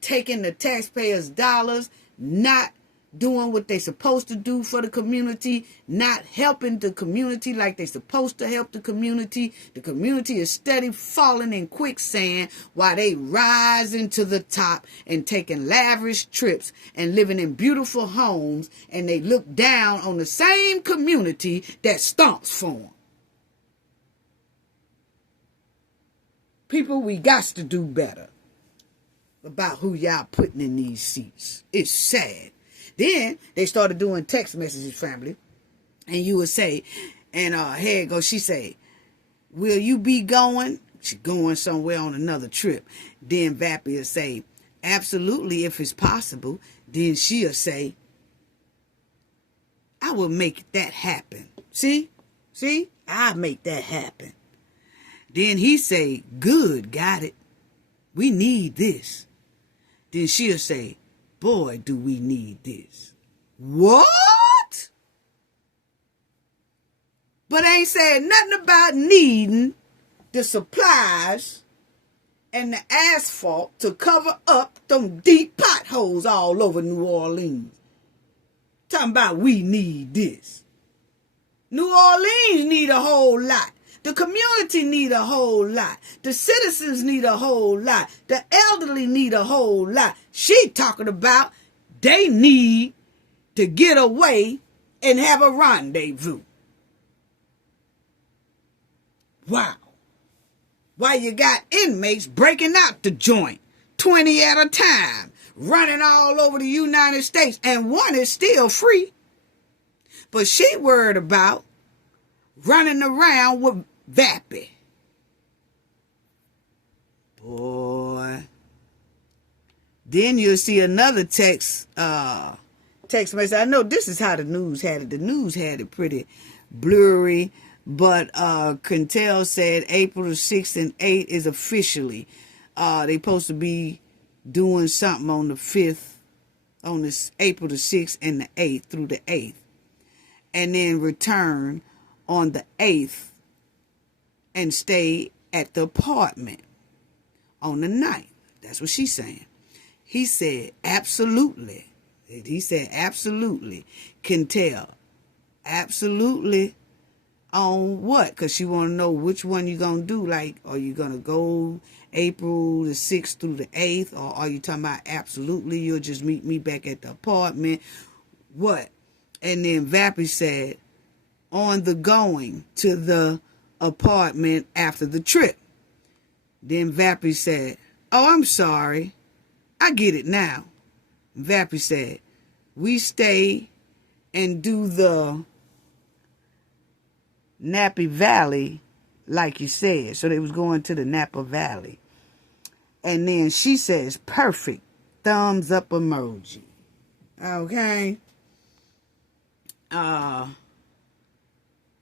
taking the taxpayers' dollars, not doing what they're supposed to do for the community, not helping the community like they're supposed to help the community. The community is steady falling in quicksand while they rising to the top and taking lavish trips and living in beautiful homes, and they look down on the same community that stomps for them. People, we got to do better about who y'all putting in these seats. It's sad. Then they started doing text messages, family. And you would say, And here it goes. She say, will you be going? She going somewhere on another trip. Then Vappie will say, absolutely, if it's possible. Then she'll say, I will make that happen. See? I'll make that happen. Then he say, good, got it. We need this. Then she'll say, boy, do we need this. What? But ain't said nothing about needing the supplies and the asphalt to cover up them deep potholes all over New Orleans. Talking about we need this. New Orleans need a whole lot. The community need a whole lot. The citizens need a whole lot. The elderly need a whole lot. She talking about they need to get away and have a rendezvous. Wow. Why you got inmates breaking out the joint, 20 at a time, running all over the United States, and one is still free. But she worried about running around with Vappie. Boy. Then you'll see another text message. I know this is how the news had it. The news had it pretty blurry. But Cantel said April the 6th and 8th is officially. They supposed to be doing something on the 5th, on this April the 6th and the 8th through the 8th. And then return on the 8th and stay at the apartment on the 9th. That's what she's saying. He said, absolutely. He said, absolutely. Cantel, absolutely. On what? Because she want to know which one you going to do. Like, are you going to go April the 6th through the 8th? Or are you talking about absolutely, you'll just meet me back at the apartment? What? And then Vappie said, on the going to the apartment after the trip. Then Vappie said, oh, I'm sorry. I get it now. Vappie said, we stay and do the Napa Valley, like you said. So they was going to the Napa Valley. And then she says, perfect. Thumbs up emoji. Okay.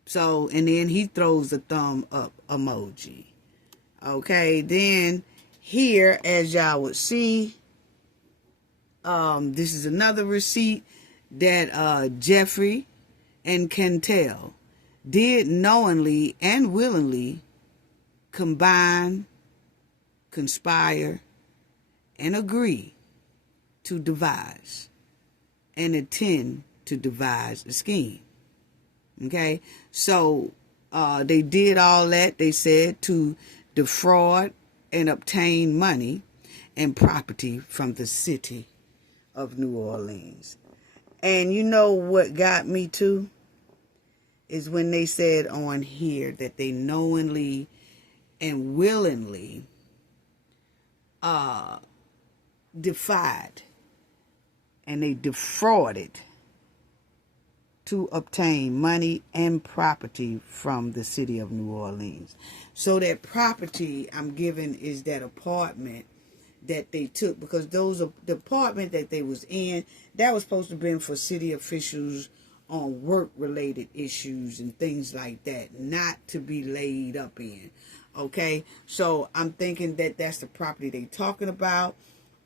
So, and then he throws a thumb up emoji. Okay. Then here, as y'all would see, this is another receipt that Jeffrey and Cantel did knowingly and willingly combine, conspire, and agree to devise and intend to devise a scheme. Okay? So, they did all that, they said, to defraud and obtain money and property from the city of New Orleans. And you know what got me too? Is when they said on here that they knowingly and willingly defied and they defrauded to obtain money and property from the city of New Orleans. So that property I'm giving is that apartment that they took, because those are the apartment that they was in, that was supposed to have been for city officials on work-related issues and things like that, not to be laid up in. Okay? So I'm thinking that that's the property they talking about,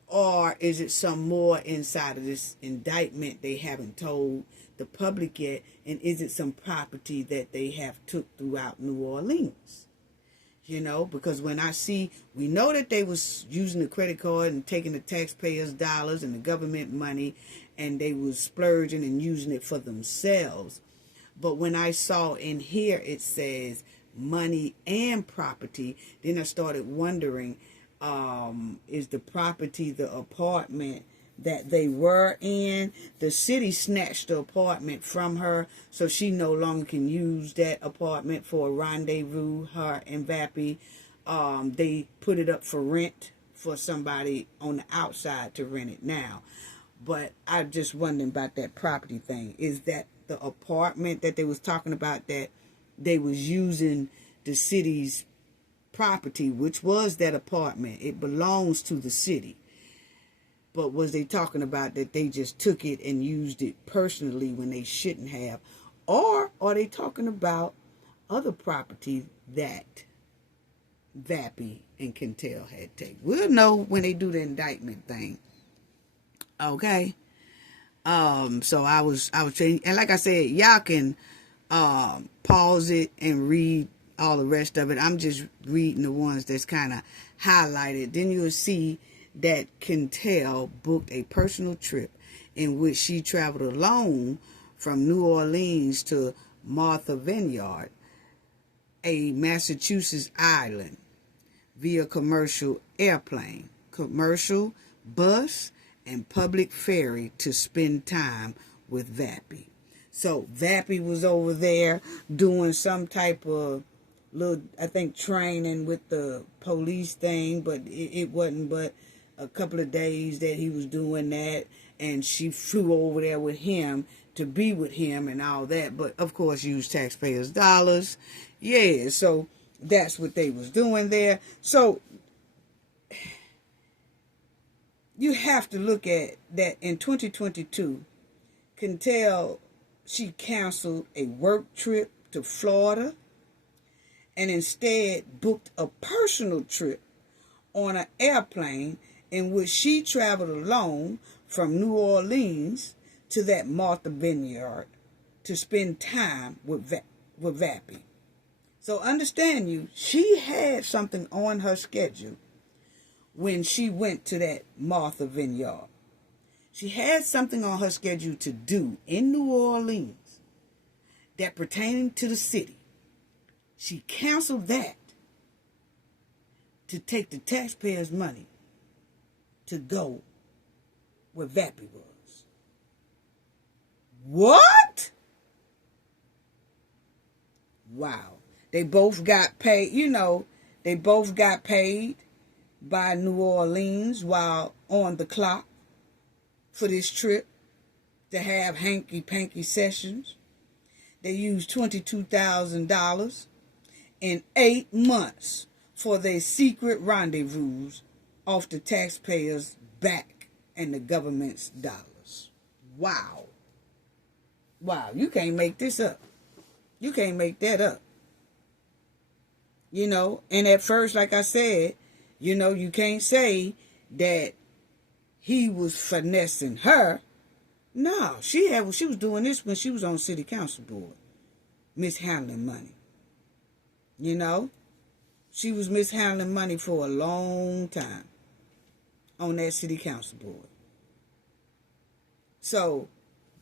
or is it some more inside of this indictment they haven't told the public yet, and is it some property that they have took throughout New Orleans? You know, because when I see, we know that they was using the credit card and taking the taxpayers' dollars and the government money, and they was splurging and using it for themselves. But when I saw in here it says money and property, then I started wondering, is the property the apartment that they were in? The city snatched the apartment from her, so she no longer can use that apartment for a rendezvous, her and Vappie. They put it up for rent for somebody on the outside to rent it now. But I'm just wondering about that property thing. Is that the apartment that they was talking about that they was using the city's property, which was that apartment. It belongs to the city. But was they talking about that they just took it and used it personally when they shouldn't have? Or are they talking about other property that Vappie and Kentel had taken? We'll know when they do the indictment thing. Okay. So I was saying, and like I said, y'all can pause it and read all the rest of it. I'm just reading the ones that's kind of highlighted. Then you'll see that Kentel booked a personal trip in which she traveled alone from New Orleans to Martha Vineyard, a Massachusetts island, via commercial airplane, commercial bus, and public ferry to spend time with Vappie. So Vappie was over there doing some type of little, I think, training with the police thing, but it wasn't but a couple of days that he was doing that, and she flew over there with him to be with him and all that, but of course used taxpayers' dollars. Yeah, so that's what they was doing there. So you have to look at that in 2022, Kentel, she canceled a work trip to Florida and instead booked a personal trip on an airplane in which she traveled alone from New Orleans to that Martha Vineyard to spend time with Vappie. So understand she had something on her schedule when she went to that Martha Vineyard. She had something on her schedule to do in New Orleans that pertained to the city. She canceled that to take the taxpayers' money to go where Vappie was. What? Wow. They both got paid, they both got paid by New Orleans while on the clock for this trip to have hanky-panky sessions. They used $22,000 in 8 months for their secret rendezvous off the taxpayers' back and the government's dollars. Wow. Wow, you can't make this up. You can't make that up. And at first, like I said, you can't say that he was finessing her. No, she was doing this when she was on city council board, mishandling money. She was mishandling money for a long time on that city council board. So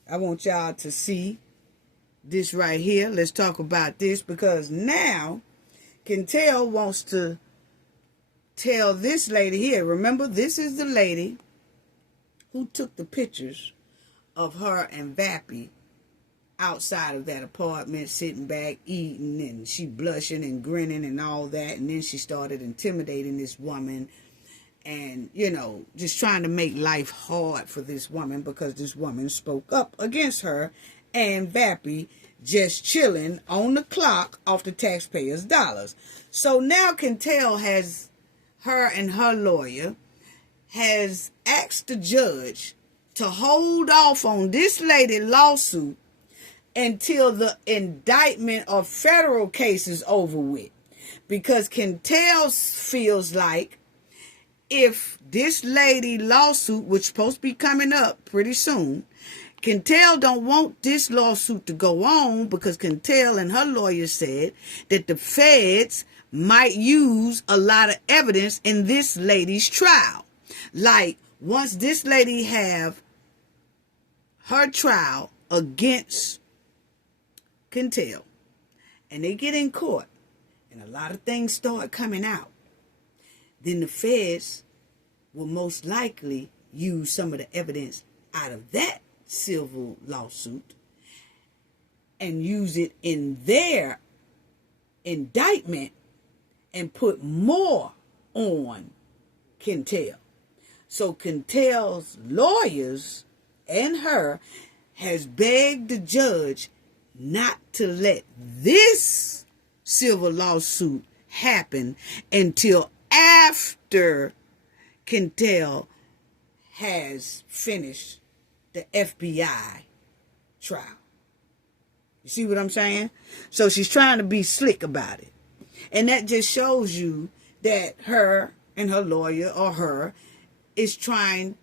I want y'all to see this right here. Let's talk about this, because now Kentel wants to tell this lady here. Remember, this is the lady who took the pictures of her and Vappie outside of that apartment, sitting back, eating, and she blushing and grinning and all that. And then she started intimidating this woman and, just trying to make life hard for this woman because this woman spoke up against her and Vappie just chilling on the clock off the taxpayers' dollars. So now Kentel has, her and her lawyer, has asked the judge to hold off on this lady lawsuit until the indictment of federal case is over with. Because Kentel feels like if this lady lawsuit, which is supposed to be coming up pretty soon, Kentel don't want this lawsuit to go on because Kentel and her lawyer said that the feds might use a lot of evidence in this lady's trial. Like, once this lady have her trial against Kentel and they get in court and a lot of things start coming out, then the feds will most likely use some of the evidence out of that civil lawsuit and use it in their indictment and put more on Kentel. So Kentel's lawyers and her has begged the judge not to let this civil lawsuit happen until after Kentel has finished the FBI trial. You see what I'm saying? So she's trying to be slick about it. And that just shows you that her and her lawyer, or her, is trying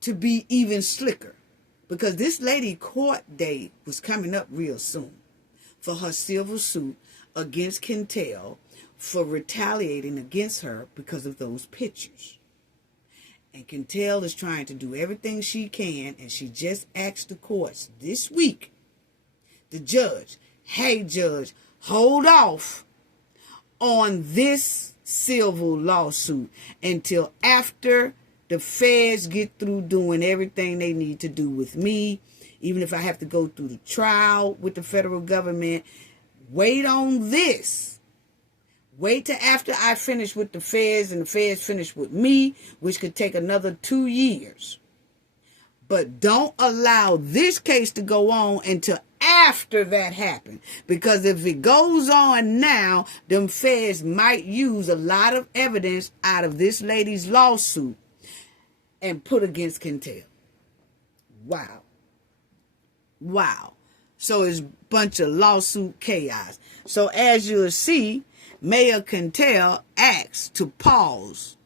to be even slicker. Because this lady court date was coming up real soon for her civil suit against Kentel for retaliating against her because of those pictures. And Kentel is trying to do everything she can, and she just asked the courts this week, the judge, hey judge, hold off on this civil lawsuit until after the feds get through doing everything they need to do with me. Even if I have to go through the trial with the federal government, wait on this. Wait till after I finish with the feds and the feds finish with me, which could take another 2 years. But don't allow this case to go on until after that happened. Because if it goes on now, them feds might use a lot of evidence out of this lady's lawsuit and put against Kentel. Wow. Wow. So it's a bunch of lawsuit chaos. So as you'll see, Mayor Kentel asked to pause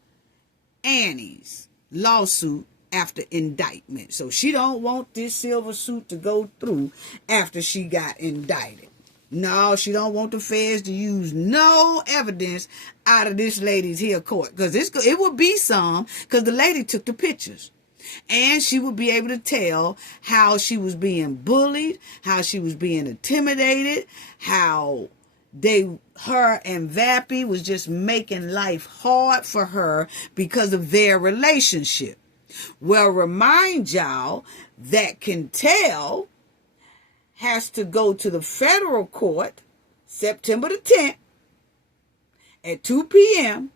Annie's lawsuit after indictment. So she don't want this civil suit to go through after she got indicted. No, she don't want the feds to use no evidence out of this lady's here court. Because it would be some, because the lady took the pictures. And she would be able to tell how she was being bullied, how she was being intimidated, how her and Vappie was just making life hard for her because of their relationship. Well, remind y'all that Kentel has to go to the federal court September the 10th at 2 p.m.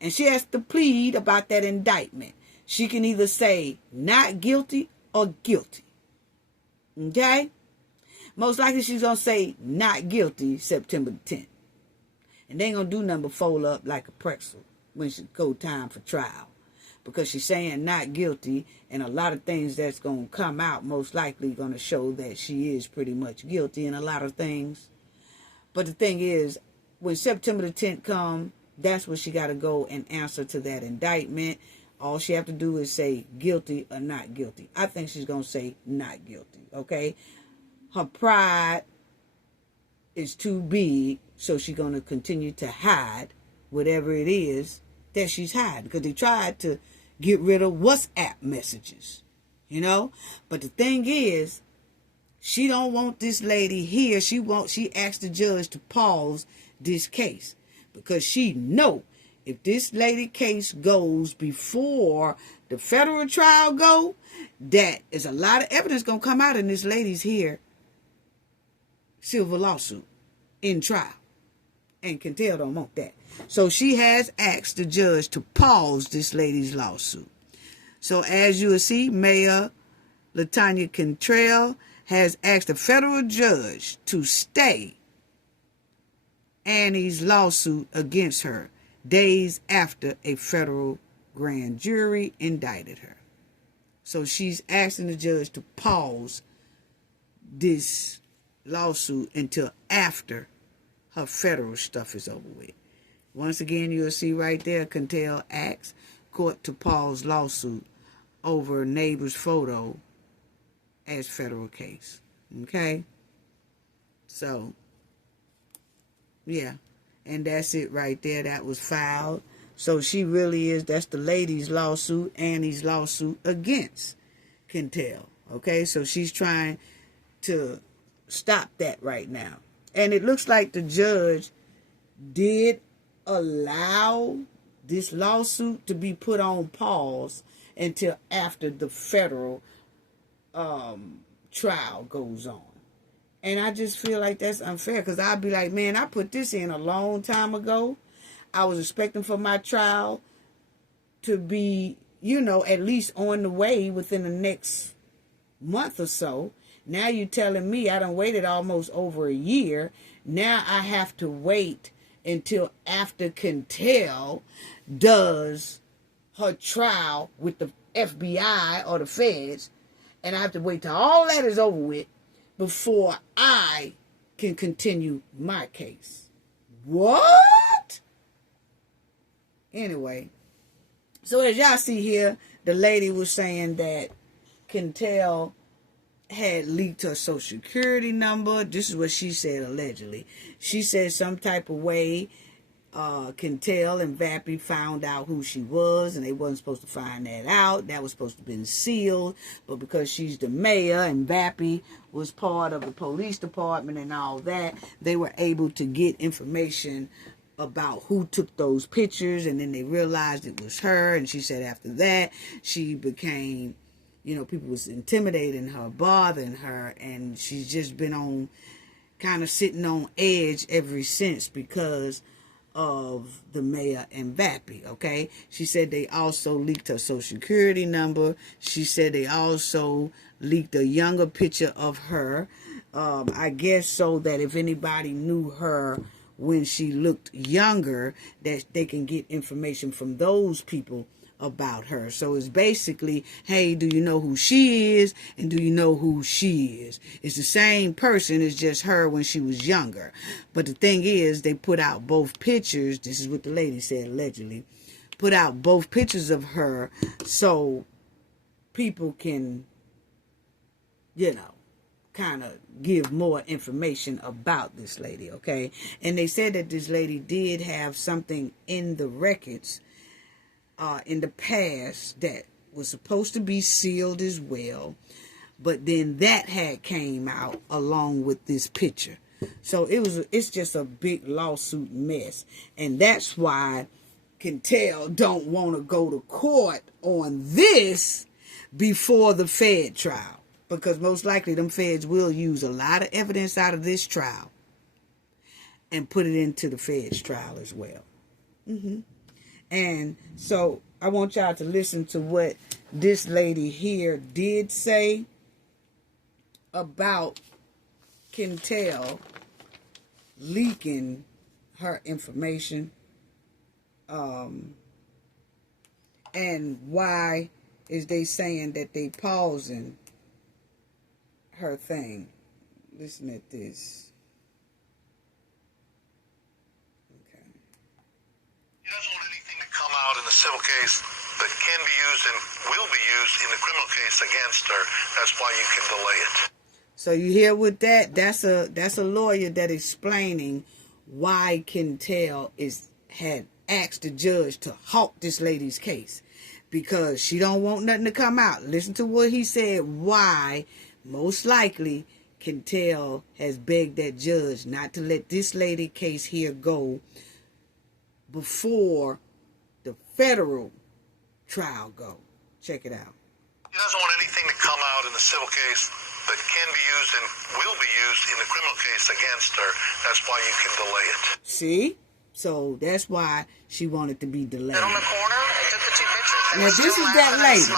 and she has to plead about that indictment. She can either say not guilty or guilty. Okay? Most likely she's going to say not guilty September the 10th. And they ain't going to do nothing but fold up like a pretzel when she go time for trial. Because she's saying not guilty, and a lot of things that's going to come out most likely going to show that she is pretty much guilty in a lot of things. But the thing is, when September the 10th comes, that's when she got to go and answer to that indictment. All she have to do is say guilty or not guilty. I think she's going to say not guilty, okay? Her pride is too big, so she's going to continue to hide whatever it is that she's hiding. Because they tried to get rid of WhatsApp messages, you know? But the thing is, she don't want this lady here. She asked the judge to pause this case. Because she know if this lady case goes before the federal trial go, that is a lot of evidence going to come out in this lady's here civil lawsuit in trial. And Kentel don't want that. So she has asked the judge to pause this lady's lawsuit. So as you will see, Mayor LaTanya Kentel has asked a federal judge to stay Annie's lawsuit against her days after a federal grand jury indicted her. So she's asking the judge to pause this lawsuit until after her federal stuff is over with. Once again, you'll see right there, Kentel asks court to pause lawsuit over neighbor's photo as federal case. Okay? So, yeah. And that's it right there. That was filed. So she really is, that's the lady's lawsuit, Annie's lawsuit against Kentel. Okay? So she's trying to stop that right now. And it looks like the judge did allow this lawsuit to be put on pause until after the federal trial goes on. And I just feel like that's unfair, because I'd be like, man, I put this in a long time ago. I was expecting for my trial to be, at least on the way within the next month or so. Now you telling me I done waited almost over a year. Now I have to wait until after Cantel does her trial with the FBI or the feds, and I have to wait till all that is over with before I can continue my case. What? Anyway, so as y'all see here, the lady was saying that Cantel had leaked her social security number. This is what she said allegedly. She said some type of way Cantel and Vappie found out who she was, and they wasn't supposed to find that out. That was supposed to have been sealed, but because she's the mayor and Vappie was part of the police department and all that, they were able to get information about who took those pictures, and then they realized it was her. And she said after that she became, people was intimidating her, bothering her, and she's just been on, kind of sitting on edge ever since because of the mayor and Vappie, okay? She said they also leaked her social security number. She said they also leaked a younger picture of her, I guess so that if anybody knew her when she looked younger, that they can get information from those people about her. So it's basically, hey, do you know who she is, and do you know who she is? It's the same person, it's just her when she was younger. But the thing is, they put out both pictures. This is what the lady said allegedly. Put out both pictures of her so people can, kind of give more information about this lady, okay? And they said that this lady did have something in the records in the past that was supposed to be sealed as well, but then that had came out along with this picture. So it's just a big lawsuit mess, and that's why Cantel don't want to go to court on this before the Fed trial, because most likely them feds will use a lot of evidence out of this trial and put it into the Fed's trial as well. And so I want y'all to listen to what this lady here did say about Cantel leaking her information, and why is they saying that they pausing her thing. Listen at this. He doesn't want anything to come out in the civil case that can be used and will be used in the criminal case against her. That's why you can delay it. So you hear with that? That's a lawyer that explaining why Cantel had asked the judge to halt this lady's case, because she don't want nothing to come out. Listen to what he said. Why most likely Cantel has begged that judge not to let this lady case here go before the federal trial go. Check it out. He doesn't want anything to come out in the civil case that can be used and will be used in the criminal case against her. That's why you can delay it. See? So that's why she wanted to be delayed. On the corner, I took the two pictures. Now this is that lady.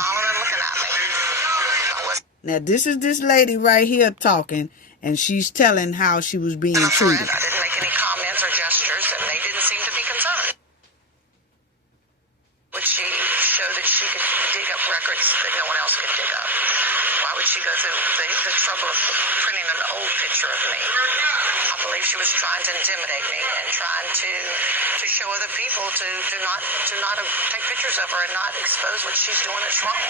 Now this is this lady right here talking, and she's telling how she was being treated. I didn't make any comments or gestures, and they didn't seem to be concerned. Would she show that she could dig up records that no one else could dig up? Why would she go through the trouble of printing an old picture of me? I believe she was trying to intimidate me and trying to show other people to not take pictures of her and not expose what she's doing that's wrong.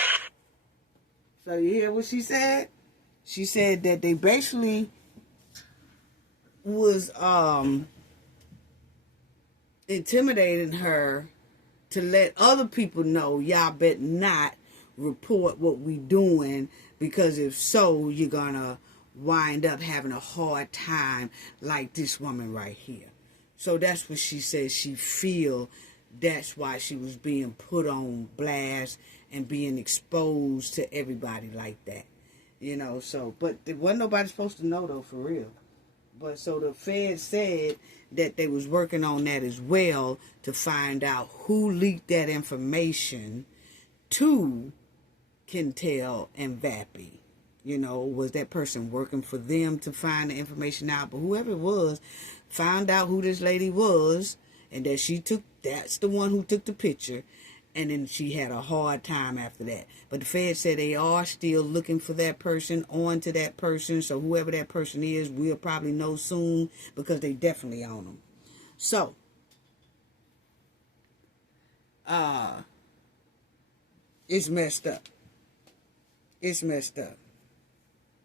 So you hear what she said? She said that they basically was intimidating her to let other people know, y'all better not report what we doing, because if so, you're gonna wind up having a hard time like this woman right here. So that's what she says. She feel that's why she was being put on blast and being exposed to everybody like that. So, but there wasn't nobody supposed to know though, for real. But so the Fed said that they was working on that as well to find out who leaked that information to Cantel and Vappie. You know, was that person working for them to find the information out? But whoever it was found out who this lady was, and that that's the one who took the picture, and then she had a hard time after that. But the Fed said they are still looking for that person, on to that person. So whoever that person is, we'll probably know soon, because they definitely on them. So, it's messed up. It's messed up.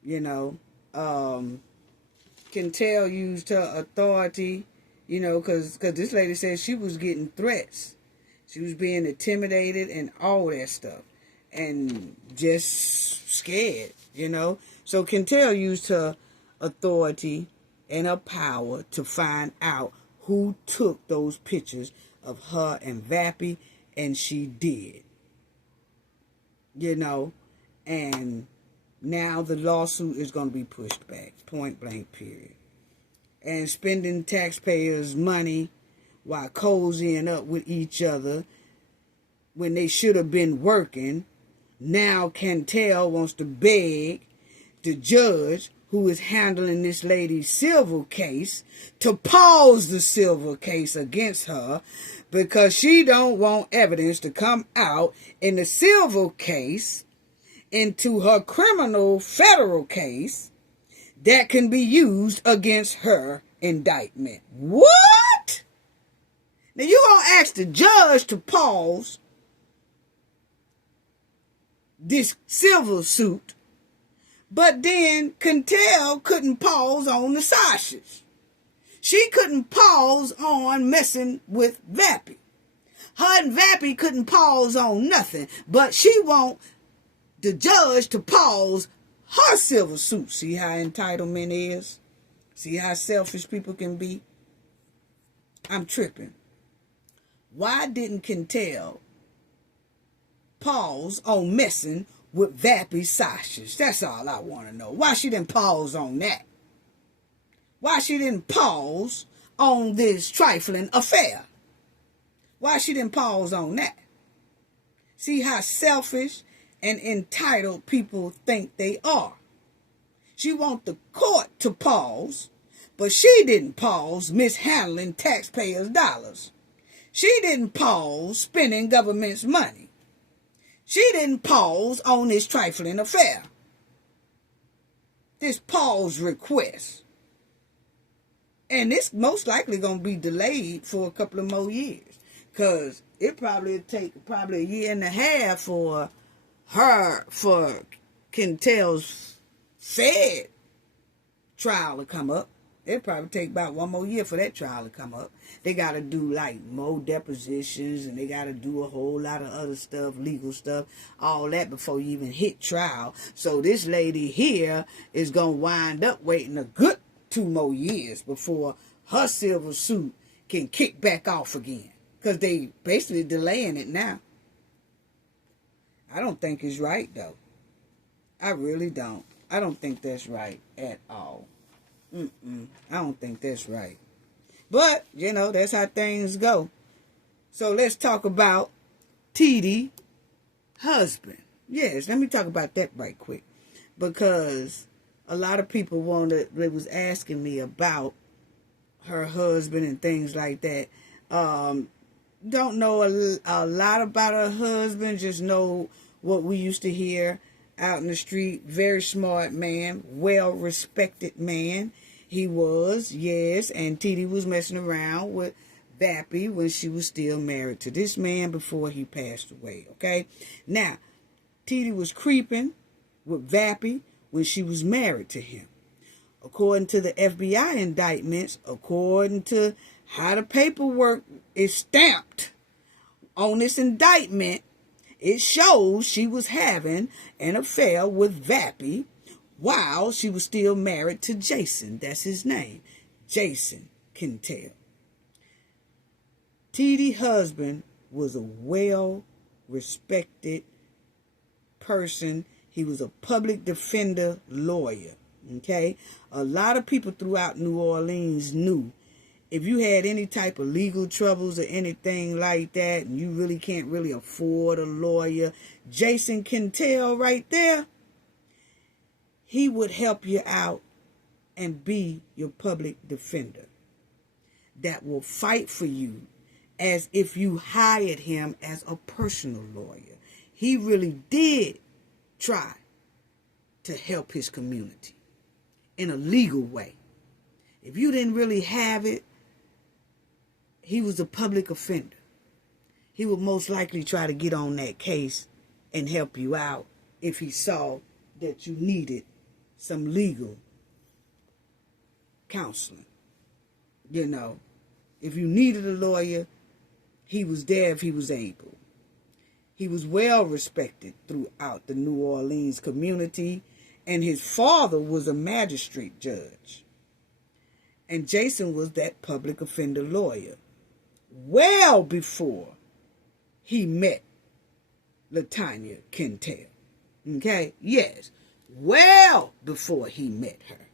You know, Kentel used her authority, you know, because this lady said she was getting threats. She was being intimidated and all that stuff. And just scared, you know. So Kentel used her authority and her power to find out who took those pictures of her and Vappie, and she did. You know, and now the lawsuit is going to be pushed back, point blank, period. And spending taxpayers' money while cozying up with each other when they should have been working. Now Cantel wants to beg the judge who is handling this lady's civil case to pause the civil case against her, because she don't want evidence to come out in the civil case into her criminal federal case that can be used against her indictment. What? Now you gonna ask the judge to pause this civil suit, but then Kentel couldn't pause on the Sashas. She couldn't pause on messing with Vappie. Her and Vappie couldn't pause on nothing, but she want the judge to pause her civil suit. See how entitlement is? See how selfish people can be? I'm tripping. Why didn't Kentel pause on messing with Vappie's Sashas? That's all I want to know. Why she didn't pause on that? Why she didn't pause on this trifling affair? Why she didn't pause on that? See how selfish and entitled people think they are. She want the court to pause, but she didn't pause mishandling taxpayers' dollars. She didn't pause spending government's money. She didn't pause on this trifling affair. This pause request. And it's most likely going to be delayed for a couple of more years, because it probably will take a year and a half for Kentel's Fed trial to come up. It'll probably take about one more year for that trial to come up. They got to do like more depositions, and they got to do a whole lot of other stuff, legal stuff, all that before you even hit trial. So this lady here is going to wind up waiting a good 2 more years before her civil suit can kick back off again, because they basically delaying it now. I don't think it's right, though. I really don't. I don't think that's right at all. I don't think that's right. But, you know, that's how things go. So let's talk about Diddy husband. Yes, let me talk about that right quick. Because a lot of people they was asking me about her husband and things like that. Don't know a lot about her husband, just know what we used to hear out in the street. Very smart man, well-respected man. He was, yes, and Diddy was messing around with Vappie when she was still married to this man before he passed away, okay? Now, Diddy was creeping with Vappie when she was married to him. According to the FBI indictments, according to how the paperwork is stamped on this indictment, it shows she was having an affair with Vappie while she was still married to Jason. That's his name, Jason Kentel. Diddy's husband was a well-respected person. He was a public defender lawyer, okay? A lot of people throughout New Orleans knew if you had any type of legal troubles or anything like that, and you really can't really afford a lawyer, Jason Kentel right there, he would help you out and be your public defender that will fight for you as if you hired him as a personal lawyer. He really did try to help his community in a legal way. If you didn't really have it, he was a public offender. He would most likely try to get on that case and help you out if he saw that you needed some legal counseling. You know, if you needed a lawyer, he was there if he was able. He was well respected throughout the New Orleans community, and his father was a magistrate judge. And Jason was that public offender lawyer well before he met LaTanya Quintel. Okay? Yes. Well before he met her.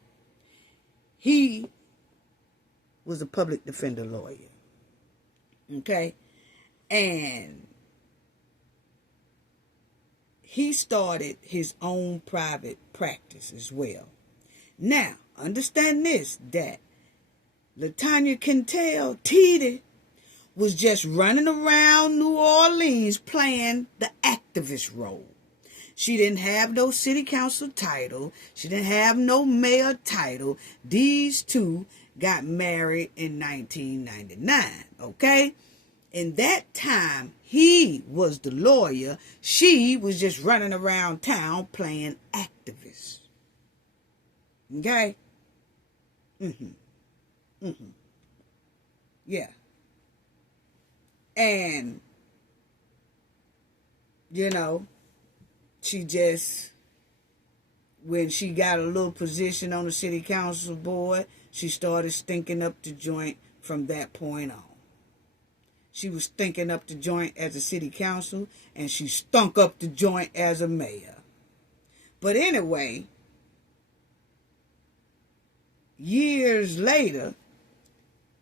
He was a public defender lawyer. Okay? And he started his own private practice as well. Now, understand this, that LaTanya Quintel, Titi, was just running around New Orleans playing the activist role. She didn't have no city council title. She didn't have no mayor title. These two got married in 1999, okay? In that time, he was the lawyer. She was just running around town playing activist. Okay? Yeah. And, you know, she just, when she got a little position on the city council board, she started stinking up the joint from that point on. She was stinking up the joint as a city council, and she stunk up the joint as a mayor. But anyway, years later,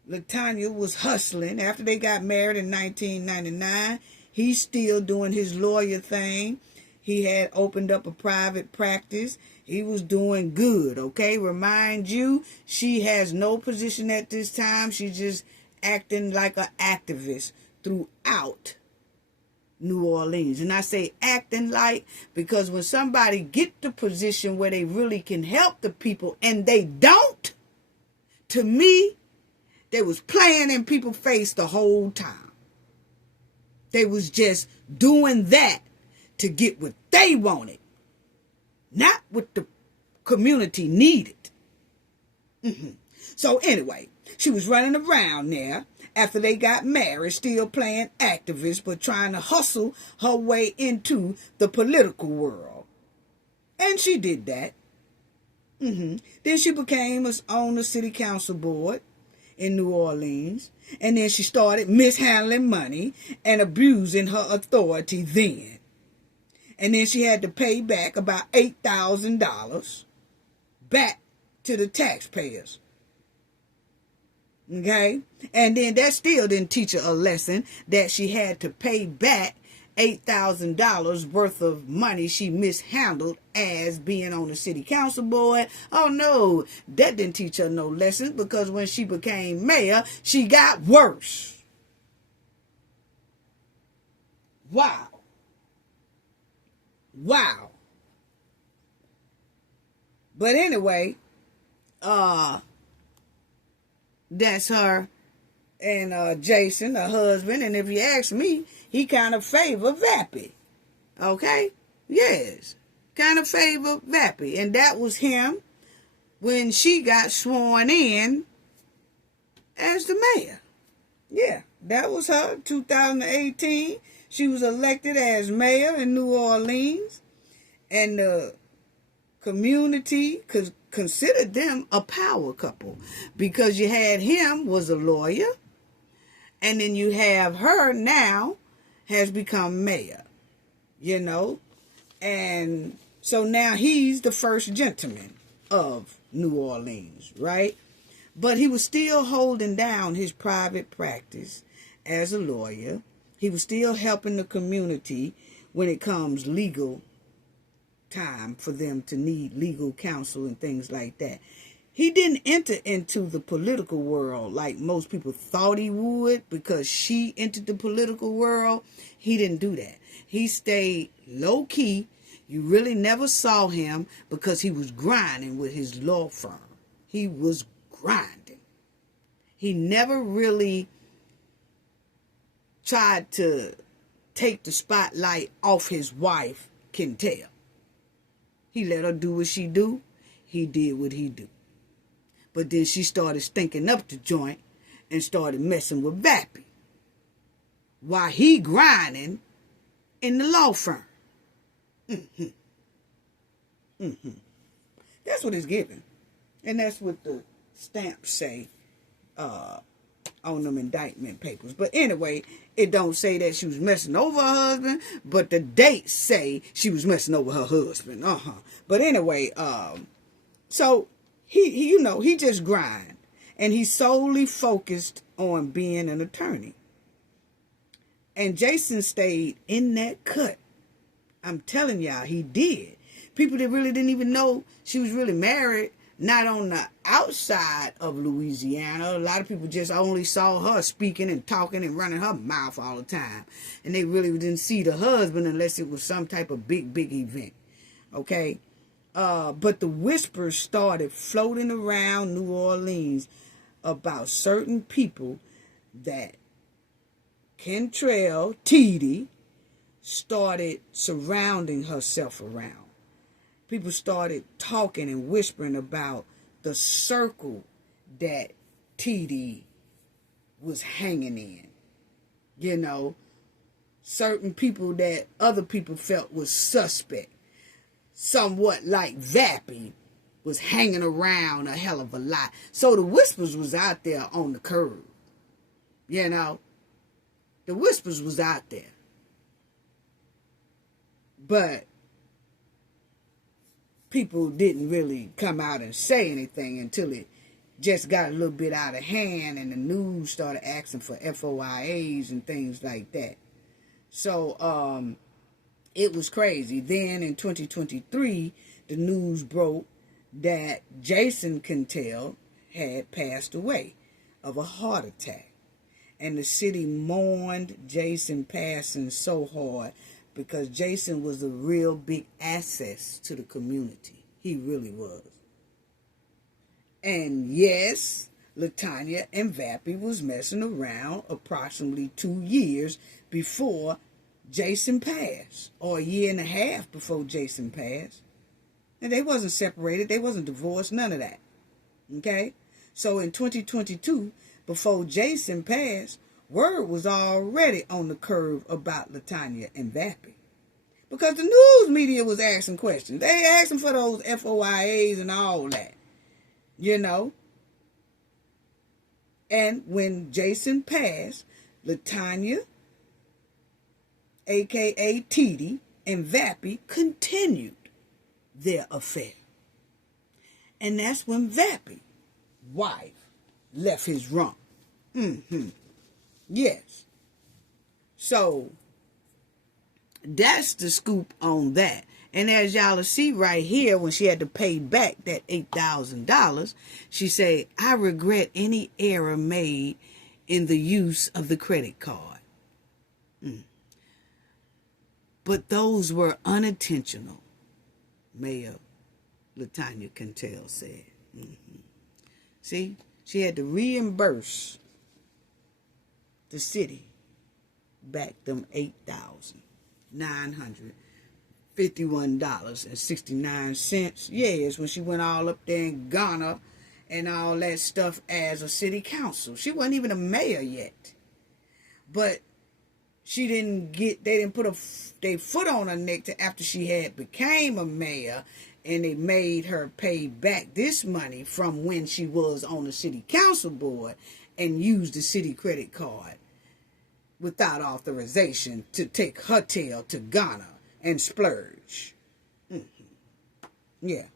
LaTanya was hustling. After they got married in 1999, he's still doing his lawyer thing. He had opened up a private practice. He was doing good, okay? Remind you, she has no position at this time. She's just acting like an activist throughout New Orleans. And I say acting like because when somebody get the position where they really can help the people and they don't, to me, they was playing in people's face the whole time. They was just doing that to get what they wanted, not what the community needed. So anyway, she was running around there after they got married, still playing activist, but trying to hustle her way into the political world. And she did that. Then she became on the city council board in New Orleans. And then she started mishandling money and abusing her authority then. And then she had to pay back about $8,000 back to the taxpayers. Okay? And then that still didn't teach her a lesson that she had to pay back $8,000 worth of money she mishandled as being on the city council board. Oh no, that didn't teach her no lessons, because when she became mayor, she got worse. Wow. But anyway, that's her and Jason, her husband. And if you ask me, he kind of favor Vappie. Okay? Yes. Kind of favor Vappie. And that was him when she got sworn in as the mayor. Yeah, that was her, 2018. She was elected as mayor in New Orleans. And the community considered them a power couple, because you had him was a lawyer, and then you have her now has become mayor, you know. And so now he's the first gentleman of New Orleans, right? But he was still holding down his private practice as a lawyer. He was still helping the community when it comes legal time for them to need legal counsel and things like that. He didn't enter into the political world like most people thought he would because she entered the political world. He didn't do that. He stayed low key. You really never saw him because he was grinding with his law firm. He was grinding. He never really tried to take the spotlight off his wife, Kentel. He let her do what she do. He did what he do. But then she started stinking up the joint and started messing with Vappie while he grinding in the law firm. That's what it's giving. And that's what the stamps say on them indictment papers. But anyway, it don't say that she was messing over her husband, but the dates say she was messing over her husband. But anyway, so he just grind, and he's solely focused on being an attorney. And Jason stayed in that cut. I'm telling y'all, he did. People that really didn't even know she was really married, not on the outside of Louisiana. A lot of people just only saw her speaking and talking and running her mouth all the time. And they really didn't see the husband unless it was some type of big event. Okay? But the whispers started floating around New Orleans about certain people that Kentrell Diddy started surrounding herself around. People started talking and whispering about the circle that Diddy was hanging in. You know, certain people that other people felt was suspect. Somewhat like Vappie was hanging around a hell of a lot. So the whispers was out there on the curb. You know, the whispers was out there. But people didn't really come out and say anything until it just got a little bit out of hand and the news started asking for FOIAs and things like that. So, it was crazy. Then in 2023, the news broke that Jason Kentel had passed away of a heart attack. And the city mourned Jason passing so hard because Jason was a real big asset to the community. He really was. And yes, LaTanya and Vappie was messing around approximately 2 years before Jason passed, or a year and a half before Jason passed. And they wasn't separated. They wasn't divorced. None of that. Okay? So in 2022, before Jason passed, word was already on the curve about LaTanya and Vappie. Because the news media was asking questions. They asking for those FOIAs and all that. You know? And when Jason passed, LaTanya, a.k.a. Diddy, and Vappie continued their affair. And that's when Vappie, wife, left his rump. Yes. So, that's the scoop on that. And as y'all will see right here, when she had to pay back that $8,000, she said, "I regret any error made in the use of the credit card. But those were unintentional," Mayor LaTanya Kentel said. See, she had to reimburse the city back them $8,951.69. Yes, when she went all up there in Ghana and all that stuff as a city council. She wasn't even a mayor yet. But they didn't put their foot on her neck till after she had became a mayor, and they made her pay back this money from when she was on the city council board and used the city credit card without authorization to take her tail to Ghana and splurge. Yeah.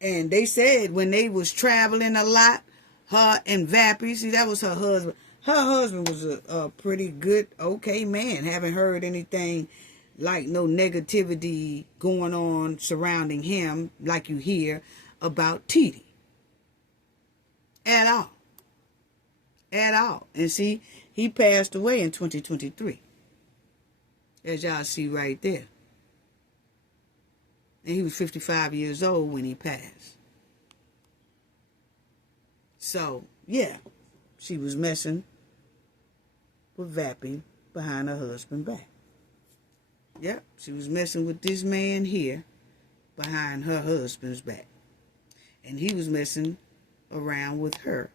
And they said when they was traveling a lot, her and Vappie, see, that was her husband. Her husband was a pretty good, okay man. Haven't heard anything like no negativity going on surrounding him like you hear about Diddy. At all. At all. And see, he passed away in 2023. As y'all see right there. And he was 55 years old when he passed. So, yeah, she was messing with Vappie behind her husband's back. Yep, she was messing with this man here behind her husband's back. And he was messing around with her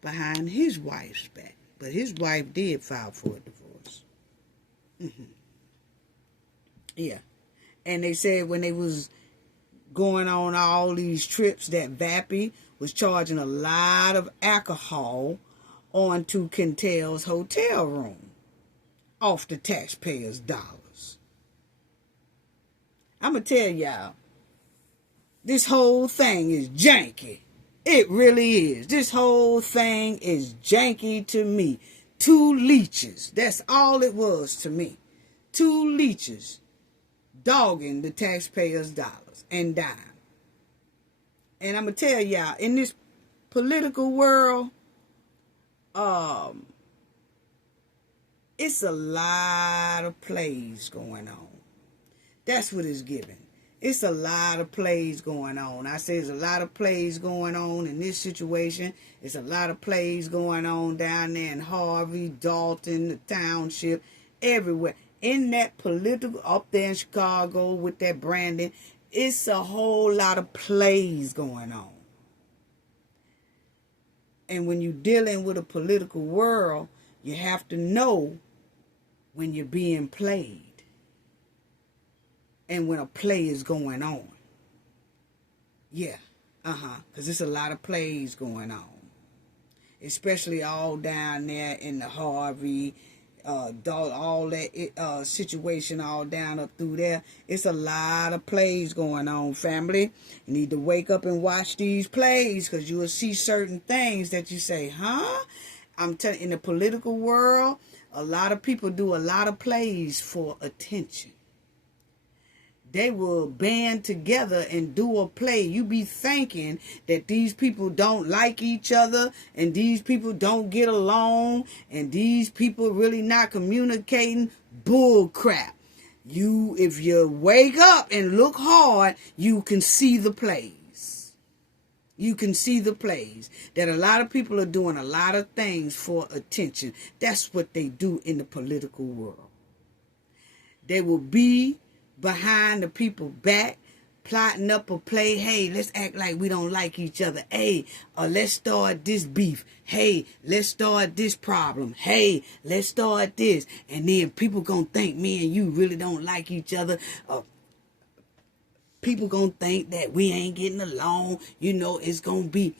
behind his wife's back. But his wife did file for a divorce. Yeah. And they said when they was going on all these trips that Vappie was charging a lot of alcohol onto Kentel's hotel room off the taxpayers' dollars. I'm going to tell y'all, this whole thing is janky. It really is. This whole thing is janky to me. Two leeches. That's all it was to me. Two leeches dogging the taxpayers' dollars and dime. And I'm going to tell y'all, in this political world, it's a lot of plays going on. That's what it's giving. It's a lot of plays going on. I say there's a lot of plays going on in this situation. It's a lot of plays going on down there in Harvey, Dalton, the township, everywhere. In that political, up there in Chicago with that Brandon, it's a whole lot of plays going on. And when you're dealing with a political world, you have to know when you're being played and when a play is going on. Yeah, because there's a lot of plays going on. Especially all down there in the Harvey, all that situation all down up through there. It's a lot of plays going on, family. You need to wake up and watch these plays because you will see certain things that you say, huh? I'm telling you, in the political world, a lot of people do a lot of plays for attention. They will band together and do a play. You be thinking that these people don't like each other and these people don't get along and these people really not communicating. Bull crap. If you wake up and look hard, you can see the plays. You can see the plays. That a lot of people are doing a lot of things for attention. That's what they do in the political world. They will be behind the people back, plotting up a play. Hey, let's act like we don't like each other. Hey, let's start this beef. Hey, let's start this problem. Hey, let's start this. And then people gonna think me and you really don't like each other. People gonna think that we ain't getting along. It's gonna be...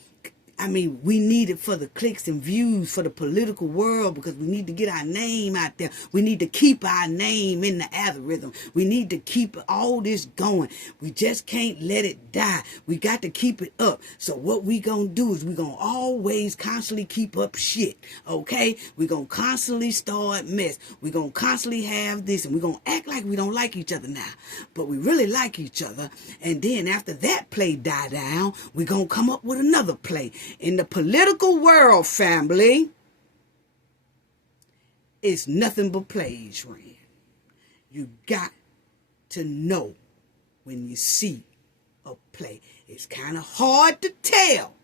we need it for the clicks and views for the political world because we need to get our name out there. We need to keep our name in the algorithm. We need to keep all this going. We just can't let it die. We got to keep it up. So what we gonna do is we gonna always constantly keep up shit, okay? We gonna constantly start mess. We gonna constantly have this and we gonna act like we don't like each other now. But we really like each other. And then after that play die down, we gonna come up with another play. In the political world, family, it's nothing but plays, Rand. You got to know when you see a play. It's kind of hard to tell.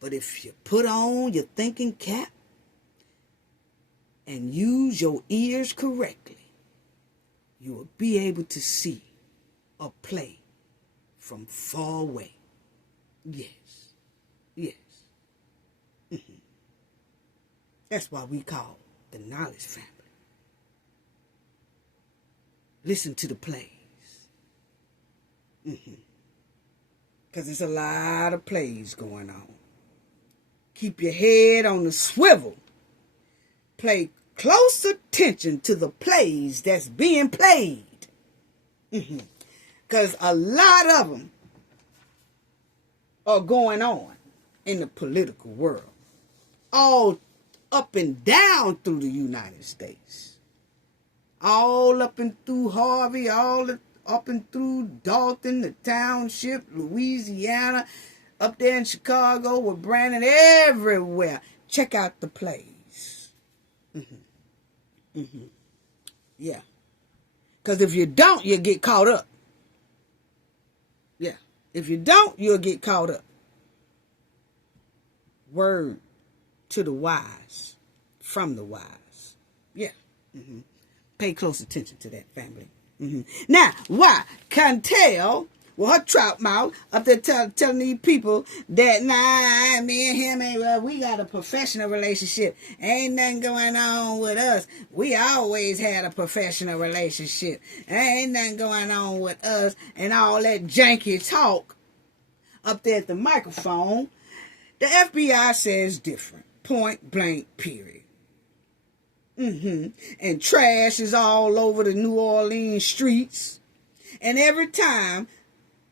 But if you put on your thinking cap and use your ears correctly, you will be able to see a play from far away. Yes. Yes. That's why we call the knowledge family. Listen to the plays. Because there's a lot of plays going on. Keep your head on the swivel. Pay close attention to the plays that's being played. Because a lot of them are going on in the political world. All up and down through the United States. all up and through Harvey, up and through Dalton, the township, Louisiana, up there in Chicago with Brandon, everywhere. Check out the plays. Yeah. Because if you don't, you'll get caught up. Yeah. If you don't, you'll get caught up. Word to the wise, from the wise. Yeah. Pay close attention to that, family. Now, why? Cantel, with her trout mouth, up there telling these people that, nah, me and him ain't, we got a professional relationship. Ain't nothing going on with us. We always had a professional relationship. Ain't nothing going on with us. And all that janky talk up there at the microphone. The FBI says different. Point blank, period. And trash is all over the New Orleans streets. And every time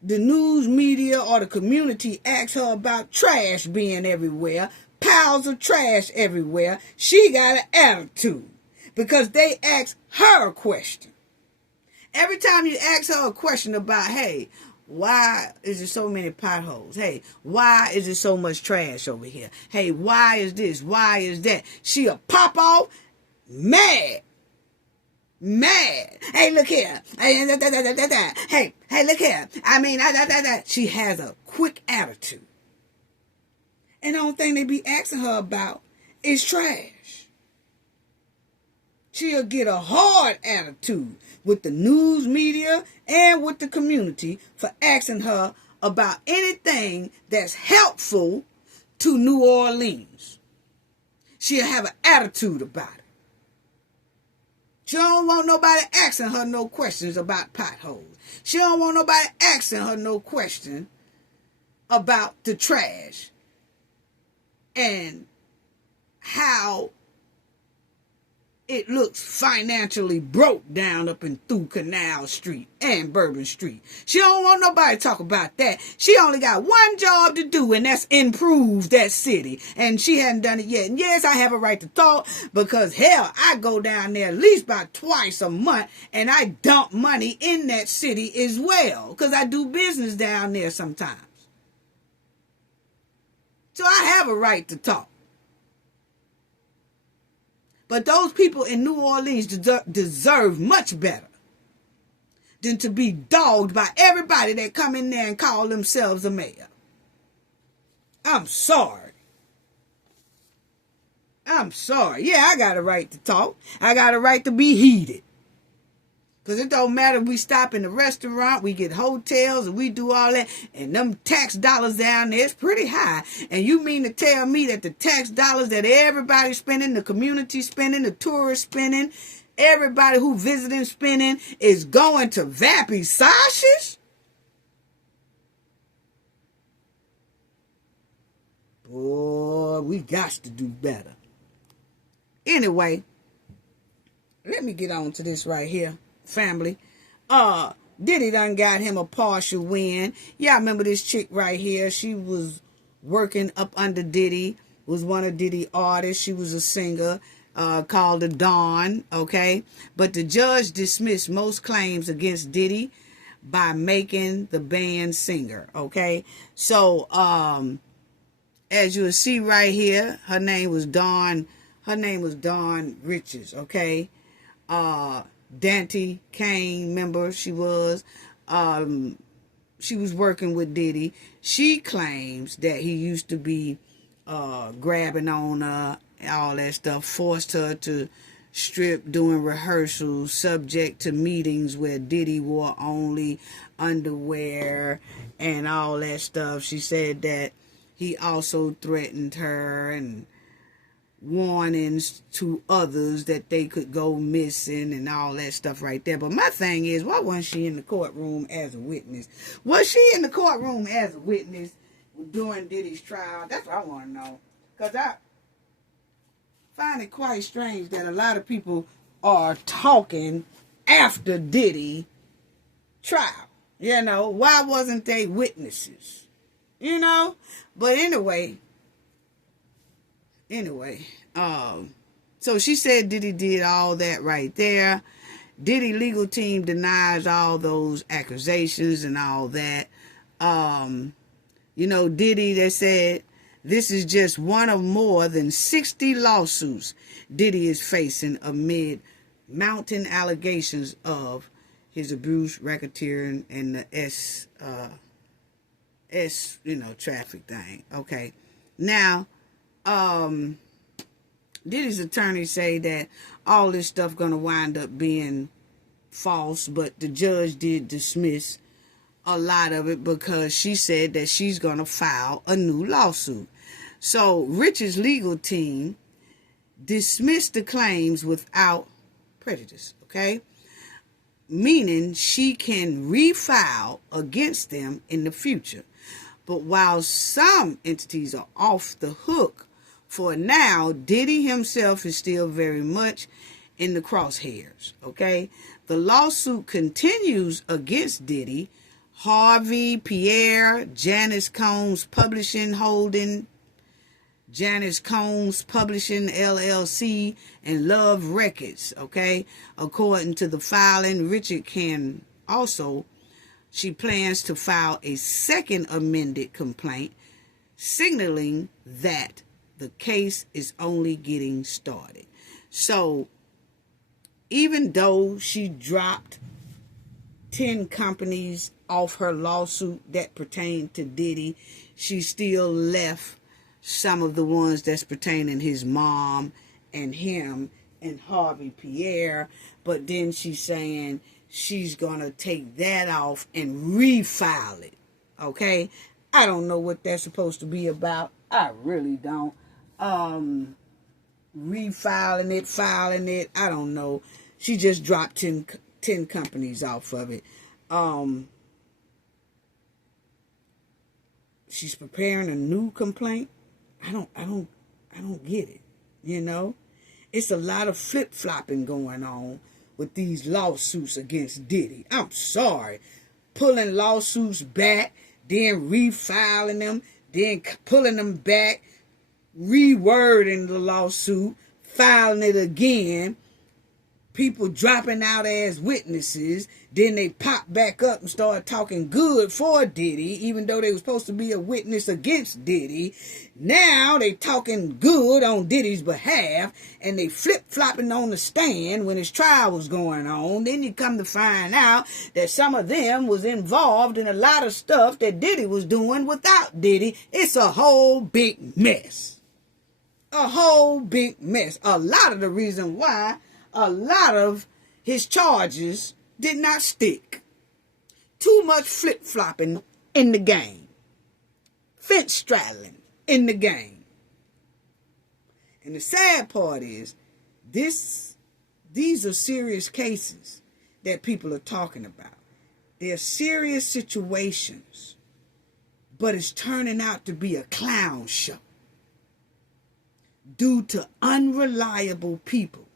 the news media or the community asks her about trash being everywhere, piles of trash everywhere, she got an attitude because they ask her a question. Every time you ask her a question about, hey, why is there so many potholes? Hey, why is there so much trash over here? Hey, why is this? Why is that? She'll pop off mad. Hey, look here. Hey, look here. I mean, she has a quick attitude. And the only thing they be asking her about is trash. She'll get a hard attitude with the news media and with the community for asking her about anything that's helpful to New Orleans. She'll have an attitude about it. She don't want nobody asking her no questions about potholes. She don't want nobody asking her no question about the trash and how it looks financially broke down up and through Canal Street and Bourbon Street. She don't want nobody to talk about that. She only got one job to do, and that's improve that city. And she hadn't done it yet. And yes, I have a right to talk because, hell, I go down there at least about twice a month, and I dump money in that city as well because I do business down there sometimes. So I have a right to talk. But those people in New Orleans deserve much better than to be dogged by everybody that come in there and call themselves a mayor. I'm sorry. Yeah, I got a right to talk. I got a right to be heated. Because it don't matter if we stop in the restaurant, we get hotels, and we do all that, and them tax dollars down there is pretty high. And you mean to tell me that the tax dollars that everybody's spending, the community spending, the tourists spending, everybody who visiting spending is going to Vappie sausages? Boy, we got to do better. Anyway, let me get on to this right here. Family. Diddy done got him a partial win. Y'all remember this chick right here? She was working up under Diddy, was one of Diddy artists. She was a singer called the Dawn, okay? But the judge dismissed most claims against Diddy by making the band singer, okay? So, as you'll see right here, her name was Dawn Riches, okay? Dante Kane, member she was working with Diddy. She claims that he used to be grabbing on her, all that stuff, forced her to strip during rehearsals, subject to meetings where Diddy wore only underwear and all that stuff. She said that he also threatened her and warnings to others that they could go missing and all that stuff right there. But my thing is, why wasn't she in the courtroom as a witness? Was she in the courtroom as a witness during Diddy's trial? That's what I want to know. Because I find it quite strange that a lot of people are talking after Diddy trial. You know, why wasn't they witnesses? You know? But anyway, so she said Diddy did all that right there. Diddy legal team denies all those accusations and all that. Diddy, they said, this is just one of more than 60 lawsuits Diddy is facing amid mounting allegations of his abuse, racketeering, and the traffic thing. Okay. Now, Diddy's attorneys say that all this stuff gonna wind up being false, but the judge did dismiss a lot of it because she said that she's gonna file a new lawsuit. So Rich's legal team dismissed the claims without prejudice, okay? Meaning she can refile against them in the future. But while some entities are off the hook for now, Diddy himself is still very much in the crosshairs, okay? The lawsuit continues against Diddy, Harvey, Pierre, Janice Combs Publishing LLC, and Love Records, okay? According to the filing, Richard can also, she plans to file a second amended complaint, signaling that the case is only getting started. So, even though she dropped 10 companies off her lawsuit that pertain to Diddy, she still left some of the ones that's pertaining his mom and him and Harvey Pierre. But then she's saying she's gonna take that off and refile it. Okay? I don't know what that's supposed to be about. I really don't. Refiling it, filing it, I don't know. She just dropped 10 companies off of it. She's preparing a new complaint. I don't get it. It's a lot of flip-flopping going on with these lawsuits against Diddy. I'm sorry. Pulling lawsuits back, then refiling them, then pulling them back, rewording the lawsuit, filing it again. People dropping out as witnesses, then they pop back up and start talking good for Diddy, even though they were supposed to be a witness against Diddy. Now they talking good on Diddy's behalf, and they flip-flopping on the stand when his trial was going on. Then you come to find out that some of them was involved in a lot of stuff that Diddy was doing without Diddy. It's a whole big mess. A whole big mess. A lot of the reason why a lot of his charges did not stick. Too much flip-flopping in the game. Fence straddling in the game. And the sad part is, these are serious cases that people are talking about. They're serious situations, but it's turning out to be a clown show due to unreliable people.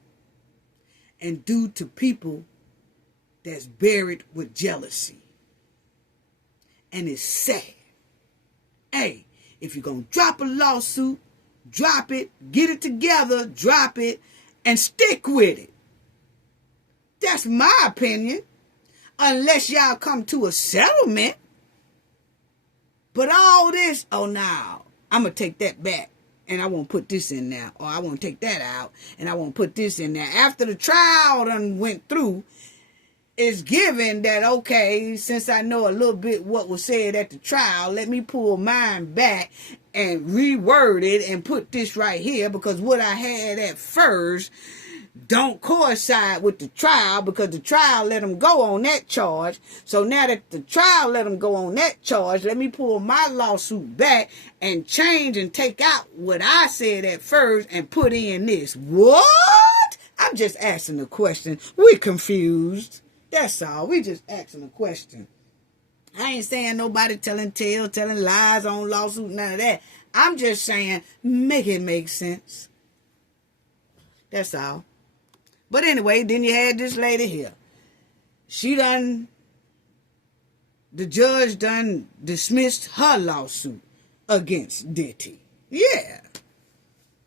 And due to people that's buried with jealousy. And it's sad. Hey, if you're going to drop a lawsuit, drop it, get it together, drop it, and stick with it. That's my opinion. Unless y'all come to a settlement. But all this, oh no, I'm going to take that back. And I won't put this in there. Or I won't take that out. And I won't put this in there. After the trial done went through, it's given that, okay, since I know a little bit what was said at the trial, let me pull mine back and reword it and put this right here. Because what I had at first don't coincide with the trial, because the trial let him go on that charge. So now that the trial let him go on that charge, let me pull my lawsuit back and change and take out what I said at first and put in this. What? I'm just asking a question. We're confused. That's all. We just asking a question. I ain't saying nobody telling tales, telling lies on lawsuit, none of that. I'm just saying make it make sense. That's all. But anyway, then you had this lady here. The judge done dismissed her lawsuit against Diddy. Yeah.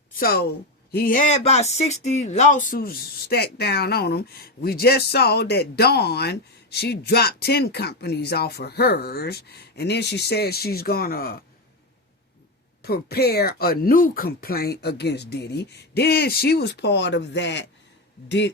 So, He had about 60 lawsuits stacked down on him. We just saw that Dawn, she dropped 10 companies off of hers. And then she said she's going to prepare a new complaint against Diddy. Then she was part of that.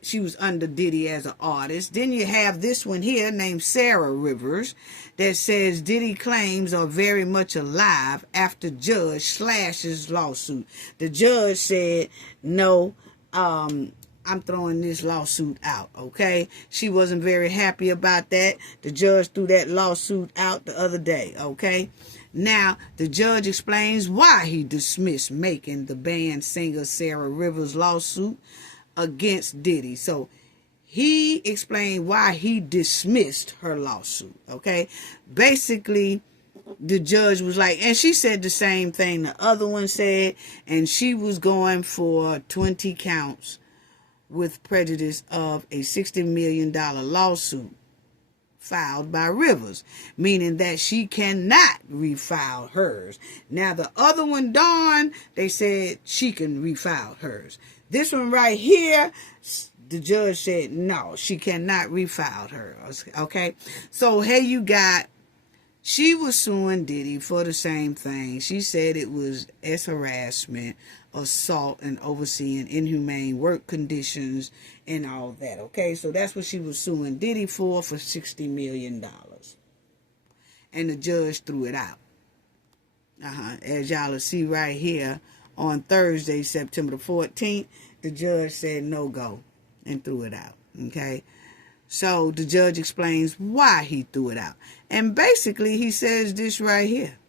She was under Diddy as an artist. Then you have this one here named Sarah Rivers that says Diddy claims are very much alive after judge slashes lawsuit. The judge said, no, I'm throwing this lawsuit out, okay? She wasn't very happy about that. The judge threw that lawsuit out the other day, okay? Now, the judge explains why he dismissed making the band singer Sarah Rivers' lawsuit against Diddy. So he explained why he dismissed her lawsuit, okay? Basically, the judge was like, and she said the same thing the other one said, and she was going for 20 counts with prejudice of a $60 million lawsuit filed by Rivers, meaning that she cannot refile hers. Now, the other one, Dawn, they said she can refile hers. This one right here, the judge said, no, she cannot refile hers, okay? So here you got, she was suing Diddy for the same thing. She said it was harassment, assault, and overseeing inhumane work conditions and all that, okay? So that's what she was suing Diddy for $60 million. And the judge threw it out. As y'all will see right here, on Thursday, September the 14th, the judge said no go and threw it out, okay? So the judge explains why he threw it out. And basically, he says this right here.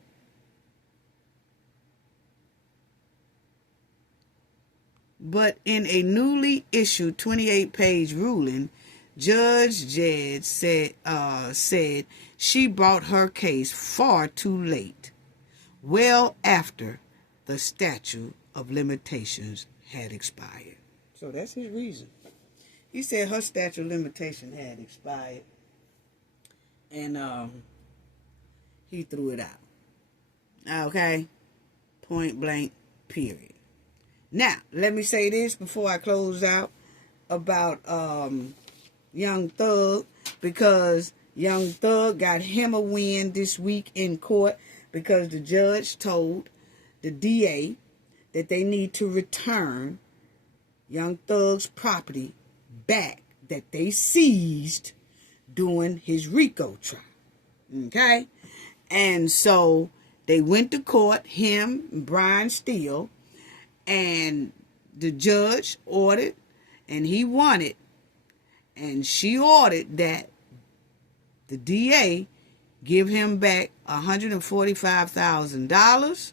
But in a newly issued 28-page ruling, Judge Jed said she brought her case far too late, well after the statute of limitations had expired. So that's his reason. He said her statute of limitation had expired, and he threw it out. Okay? Point blank, period. Now, let me say this before I close out about Young Thug, because Young Thug got him a win this week in court because the judge told the DA that they need to return Young Thug's property back that they seized during his RICO trial. Okay? And so they went to court, him and Brian Steele, and the judge ordered, and he won it, and she ordered that the DA give him back $145,000,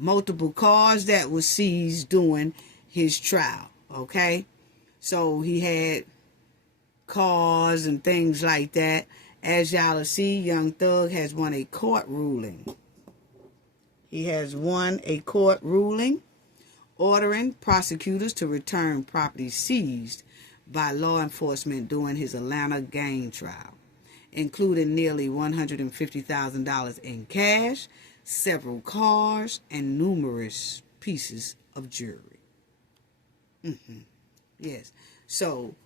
multiple cars that were seized during his trial, okay? So he had cars and things like that. As y'all will see, Young Thug has won a court ruling. He has won a court ruling ordering prosecutors to return property seized by law enforcement during his Atlanta gang trial, including nearly $150,000 in cash, several cars, and numerous pieces of jewelry. Yes. So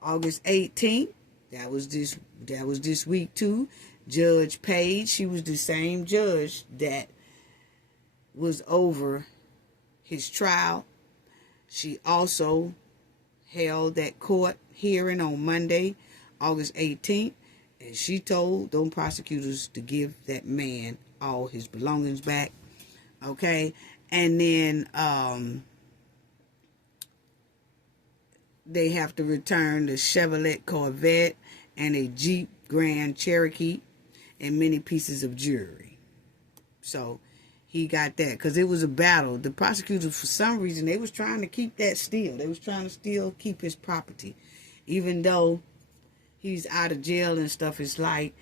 August 18th, that was this week too. Judge Page, she was the same judge that was over his trial. She also held that court hearing on Monday, August 18th, and she told them prosecutors to give that man all his belongings back. Okay? And then they have to return the Chevrolet Corvette and a Jeep Grand Cherokee and many pieces of jewelry. So he got that because it was a battle. The prosecutors, for some reason, they was trying to keep that still. They was trying to still keep his property. Even though he's out of jail and stuff, it's like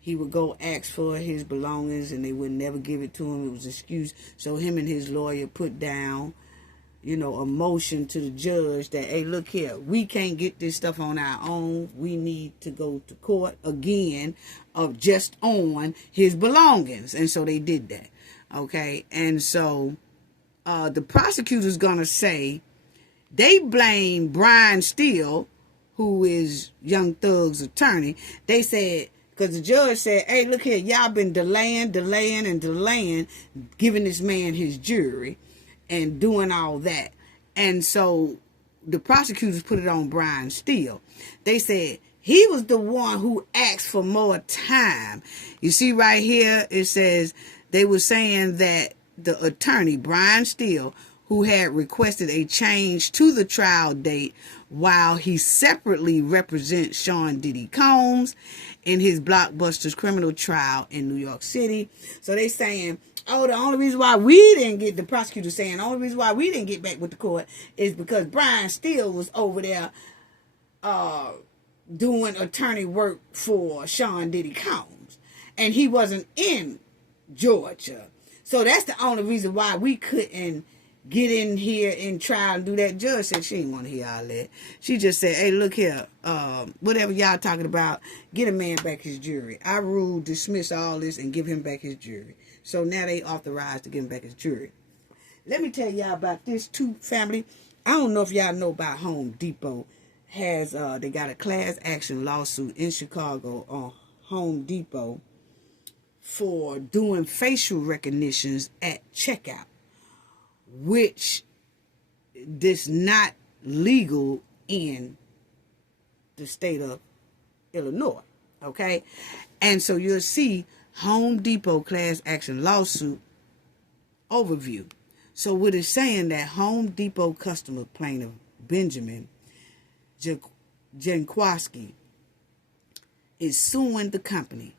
he would go ask for his belongings and they would never give it to him. It was an excuse. So him and his lawyer put down, a motion to the judge that, hey, look here, we can't get this stuff on our own. We need to go to court again of just on his belongings. And so they did that. Okay, and so the prosecutor's going to say They blame Brian Steele, who is Young Thug's attorney. They said, because the judge said, hey, look here, y'all been delaying, giving this man his jury and doing all that. And so the prosecutors put it on Brian Steele. They said he was the one who asked for more time. You see right here, it says they were saying that the attorney, Brian Steele, who had requested a change to the trial date while he separately represents Sean Diddy Combs in his Blockbuster's criminal trial in New York City. So they saying, oh, the only reason why we didn't get, the prosecutor saying, the only reason why we didn't get back with the court is because Brian Steele was over there doing attorney work for Sean Diddy Combs. And he wasn't in Georgia. So that's the only reason why we couldn't get in here and try and do that. Judge said she didn't want to hear all that. She just said, hey, look here, whatever y'all talking about, get a man back his jury. I rule dismiss all this and give him back his jury. So now they authorized to give him back his jury. Let me tell y'all about this too, family. I don't know if y'all know about Home Depot. They got a class action lawsuit in Chicago on Home Depot for doing facial recognitions at checkout, which is not legal in the state of Illinois, okay? And so you'll see Home Depot class action lawsuit overview. So what it's saying that Home Depot customer plaintiff Benjamin Jankowski is suing the company.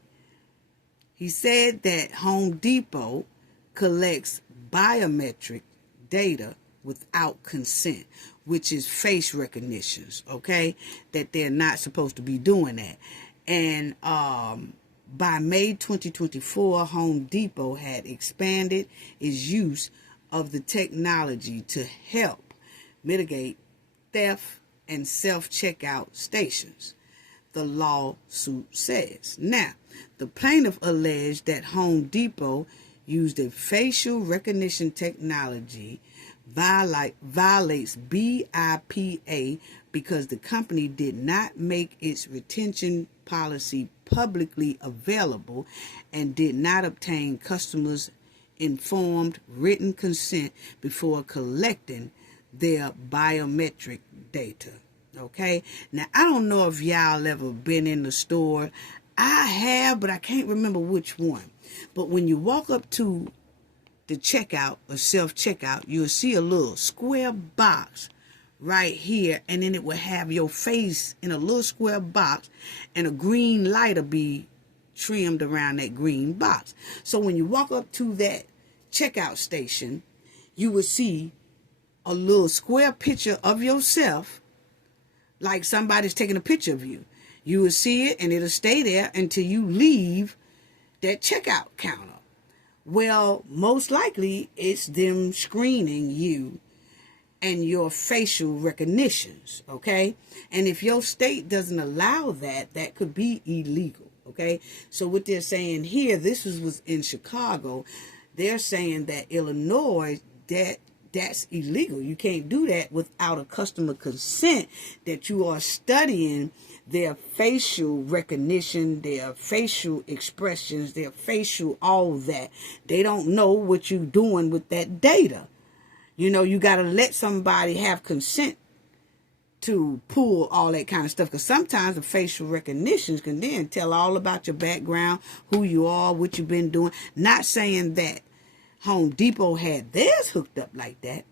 He said that Home Depot collects biometric data without consent, which is face recognitions, okay? That they're not supposed to be doing that. And by May 2024, Home Depot had expanded its use of the technology to help mitigate theft and self-checkout stations, the lawsuit says. Now, the plaintiff alleged that Home Depot used a facial recognition technology violates BIPA because the company did not make its retention policy publicly available and did not obtain customers' informed written consent before collecting their biometric data. Okay, now I don't know if y'all ever been in the store. I have, but I can't remember which one. But when you walk up to the checkout or self-checkout, you'll see a little square box right here, and then it will have your face in a little square box, and a green light will be trimmed around that green box. So when you walk up to that checkout station, you will see a little square picture of yourself, like somebody's taking a picture of you. You will see it, and it'll stay there until you leave that checkout counter. Well, most likely it's them screening you and your facial recognitions, okay? And if your state doesn't allow that, that could be illegal, okay? So what they're saying here, this was in Chicago. They're saying that Illinois, that's illegal. You can't do that without a customer consent, that you are studying their facial recognition, their facial expressions, their facial all that. They don't know what you're doing with that data. You know, you got to let somebody have consent to pull all that kind of stuff. Because sometimes the facial recognitions can then tell all about your background, who you are, what you've been doing. Not saying that Home Depot had theirs hooked up like that,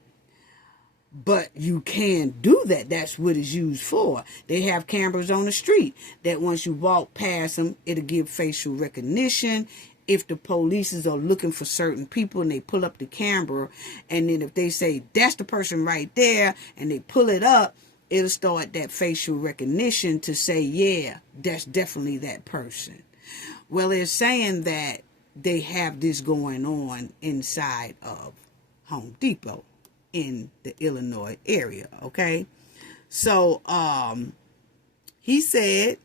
but you can do that. That's what it's used for. They have cameras on the street that once you walk past them, it'll give facial recognition. If the police are looking for certain people and they pull up the camera, and then if they say that's the person right there and they pull it up, it'll start that facial recognition to say, yeah, that's definitely that person. Well, they're saying that they have this going on inside of Home Depot in the Illinois area, okay? So he said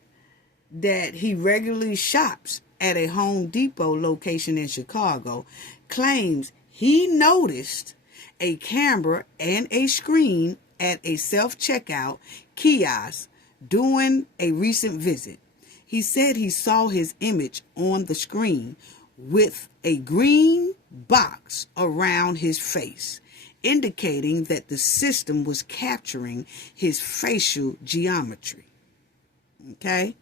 that he regularly shops at a Home Depot location in Chicago, claims he noticed a camera and a screen at a self-checkout kiosk during a recent visit. He said he saw his image on the screen with a green box around his face, indicating that the system was capturing his facial geometry. Okay?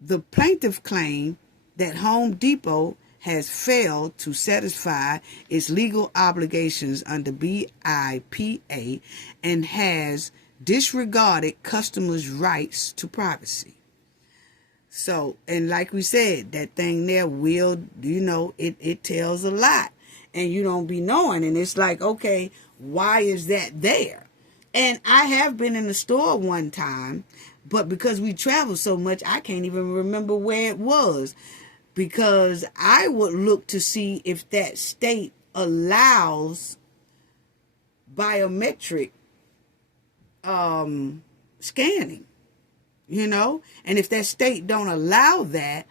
The plaintiff claimed that Home Depot has failed to satisfy its legal obligations under BIPA and has disregarded customers' rights to privacy. So, and like we said, that thing there will, it tells a lot. And you don't be knowing. And it's like, okay, why is that there? And I have been in the store one time, but because we travel so much, I can't even remember where it was. Because I would look to see if that state allows biometric scanning, and if that state don't allow that,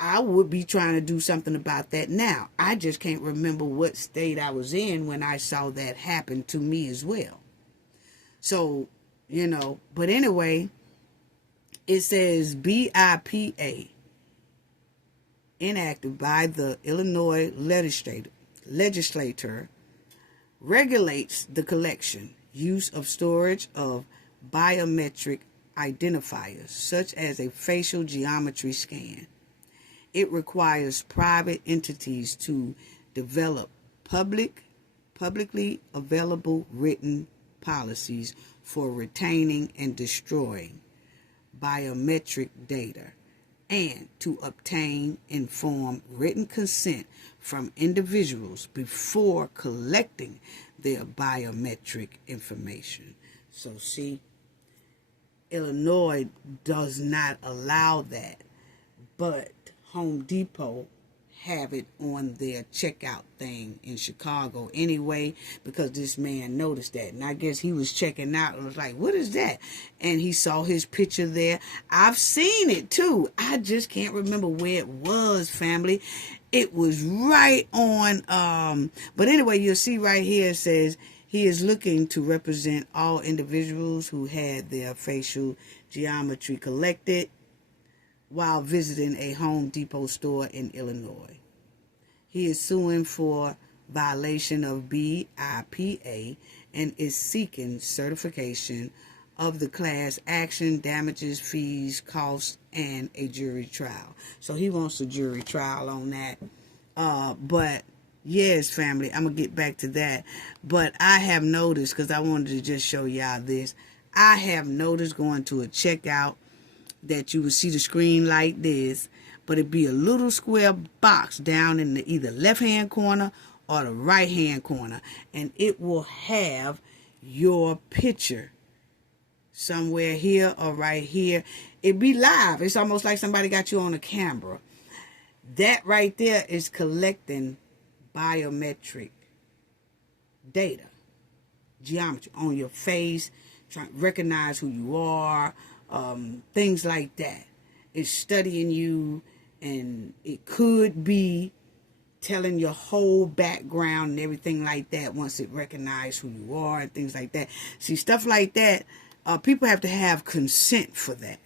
I would be trying to do something about that now. I just can't remember what state I was in when I saw that happen to me as well. So, but anyway, it says BIPA, enacted by the Illinois legislature, regulates the collection, use of storage of biometric identifiers, such as a facial geometry scan. It requires private entities to develop publicly available written policies for retaining and destroying biometric data, and to obtain informed written consent from individuals before collecting their biometric information. So see, Illinois does not allow that, but Home Depot have it on their checkout thing in Chicago anyway, because this man noticed that. And I guess he was checking out and was like, what is that? And he saw his picture there. I've seen it too. I just can't remember where it was, family. It was right on, but anyway, you'll see right here it says, he is looking to represent all individuals who had their facial geometry collected while visiting a Home Depot store in Illinois. He is suing for violation of BIPA and is seeking certification of the class action, damages, fees, costs, and a jury trial. So he wants a jury trial on that. But yes, family, I'm going to get back to that. But I have noticed, because I wanted to just show y'all this, I have noticed going to a checkout that you would see the screen like this, but it'd be a little square box down in the either left-hand corner or the right-hand corner, and it will have your picture somewhere here or right here. It'd be live. It's almost like somebody got you on a camera. That right there is collecting biometric data, geometry on your face, trying to recognize who you are, things like that. It's studying you, and it could be telling your whole background and everything like that once it recognizes who you are and things like that. See, stuff like that, people have to have consent for that.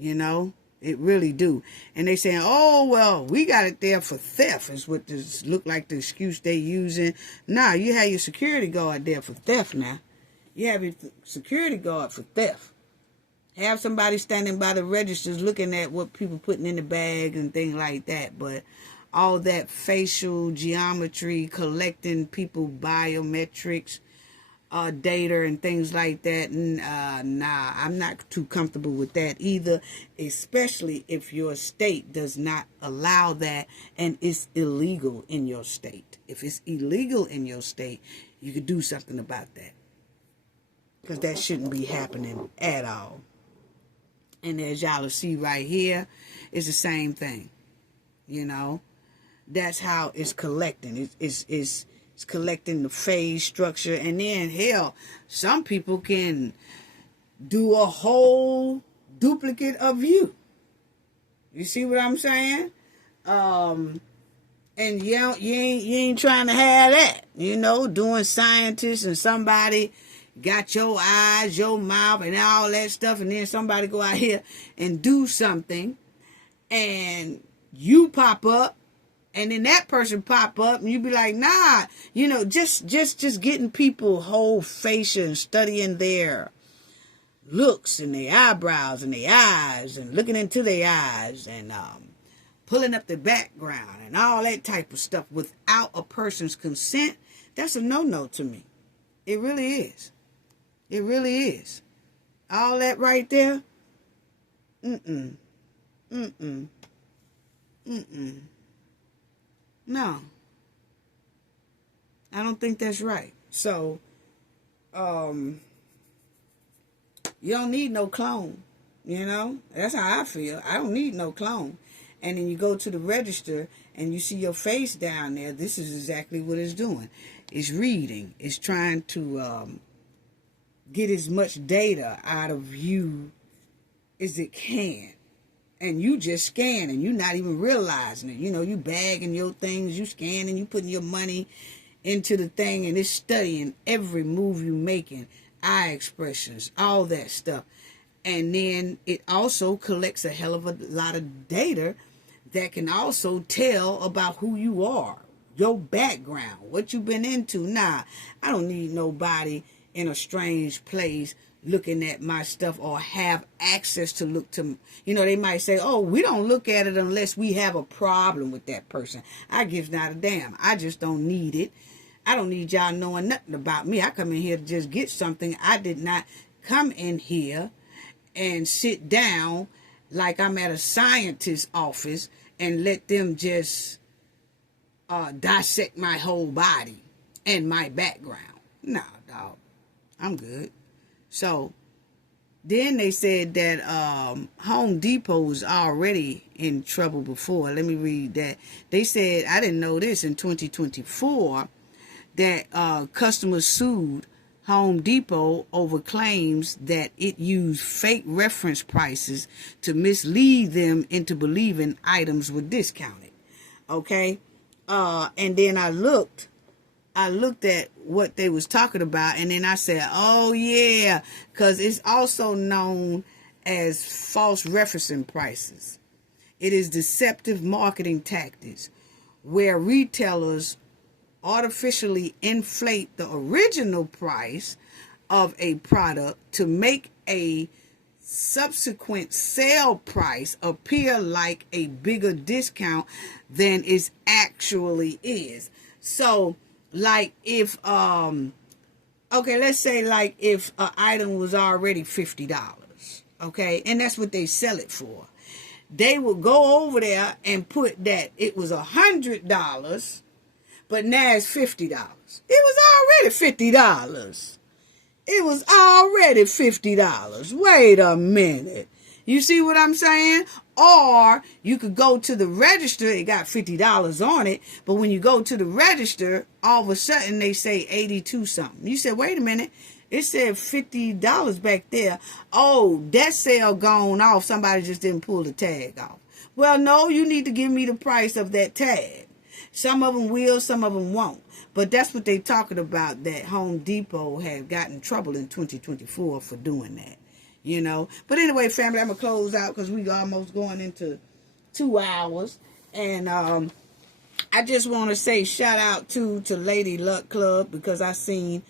It really do. And they saying, oh, well, we got it there for theft, is what this look like the excuse they using. Nah, you have your security guard there for theft now. You have your security guard for theft. Have somebody standing by the registers looking at what people putting in the bag and things like that. But all that facial geometry, collecting people biometrics, data and things like that, nah, I'm not too comfortable with that either, especially if your state does not allow that and it's illegal in your state. If it's illegal in your state, you could do something about that, because that shouldn't be happening at all. And as y'all will see right here, it's the same thing. That's how it's collecting. It's collecting the phase structure. And then, hell, some people can do a whole duplicate of you. You see what I'm saying? And And you ain't trying to have that, doing scientists and somebody got your eyes, your mouth, and all that stuff, and then somebody go out here and do something, and you pop up, and then that person pop up, and you be like, nah, just getting people whole facial and studying their looks and their eyebrows and their eyes and looking into their eyes and pulling up the background and all that type of stuff without a person's consent, that's a no-no to me. It really is. It really is. All that right there, no. I don't think that's right. So, you don't need no clone, That's how I feel. I don't need no clone. And then you go to the register and you see your face down there. This is exactly what it's doing. It's reading. It's trying to get as much data out of you as it can. And you just scanning. You're not even realizing it. You bagging your things. You scanning. You putting your money into the thing. And it's studying every move you making. Eye expressions. All that stuff. And then it also collects a hell of a lot of data that can also tell about who you are. Your background. What you've been into. Nah, I don't need nobody in a strange place looking at my stuff or have access to look to, they might say, oh, we don't look at it unless we have a problem with that person. I gives not a damn. I just don't need it. I don't need y'all knowing nothing about me. I come in here to just get something. I did not come in here and sit down like I'm at a scientist's office and let them just dissect my whole body and my background. Nah, dog. I'm good. So then they said that Home Depot was already in trouble before. Let me read that. They said, I didn't know this, in 2024 that customers sued Home Depot over claims that it used fake reference prices to mislead them into believing items were discounted. Okay? And then I looked at what they was talking about, and then I said, oh yeah, because it's also known as false referencing prices. It is deceptive marketing tactics where retailers artificially inflate the original price of a product to make a subsequent sale price appear like a bigger discount than it actually is. So, like if let's say like if an item was already $50, okay, and that's what they sell it for, they will go over there and put that it was $100, but now it's $50. It was already $50. It was already $50. Wait a minute. You see what I'm saying? Or you could go to the register, it got $50 on it, but when you go to the register, all of a sudden they say 82 something. You said, wait a minute, it said $50 back there. Oh, that sale gone off. Somebody just didn't pull the tag off. Well, no, you need to give me the price of that tag. Some of them will, some of them won't. But that's what they're talking about, that Home Depot had gotten in trouble in 2024 for doing that. But anyway, family, I'm going to close out because we almost going into 2 hours. And I just want to say shout out to Lady Luck Club, because I seen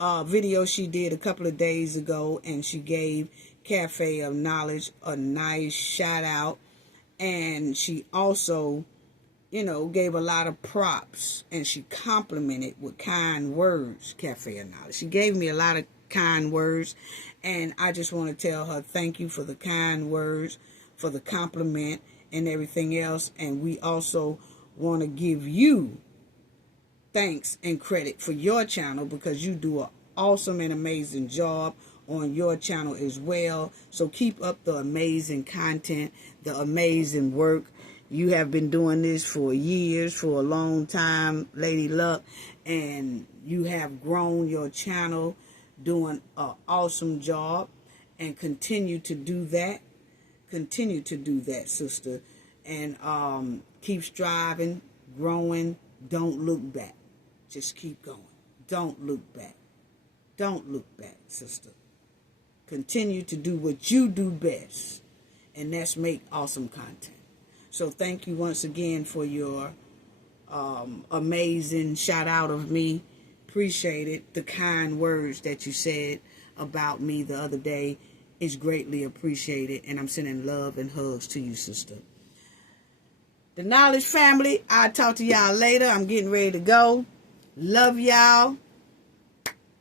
a video she did a couple of days ago, and she gave Cafe of Knowledge a nice shout out. And she also, gave a lot of props, and she complimented with kind words, Cafe of Knowledge. She gave me a lot of kind words, and I just want to tell her thank you for the kind words, for the compliment and everything else. And we also want to give you thanks and credit for your channel, because you do an awesome and amazing job on your channel as well. So keep up the amazing content, the amazing work. You have been doing this for years, for a long time, Lady Luck, and you have grown your channel, doing an awesome job, and continue to do that. Continue to do that, sister, and keep striving, growing. Don't look back. Just keep going. Don't look back. Don't look back, sister. Continue to do what you do best, and that's make awesome content. So thank you once again for your amazing shout out of me. Appreciate it. The kind words that you said about me the other day is greatly appreciated, and I'm sending love and hugs to you, sister. The Knowledge family, I'll talk to y'all later. I'm getting ready to go. Love y'all.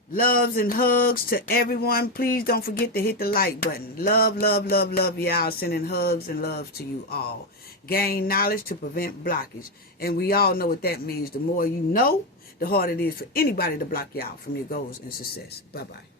Loves and hugs to everyone. Please don't forget to hit the like button. Love, love, love, love y'all. Sending hugs and love to you all. Gain knowledge to prevent blockage. And we all know what that means. The more you know, the harder it is for anybody to block you out from your goals and success. Bye-bye.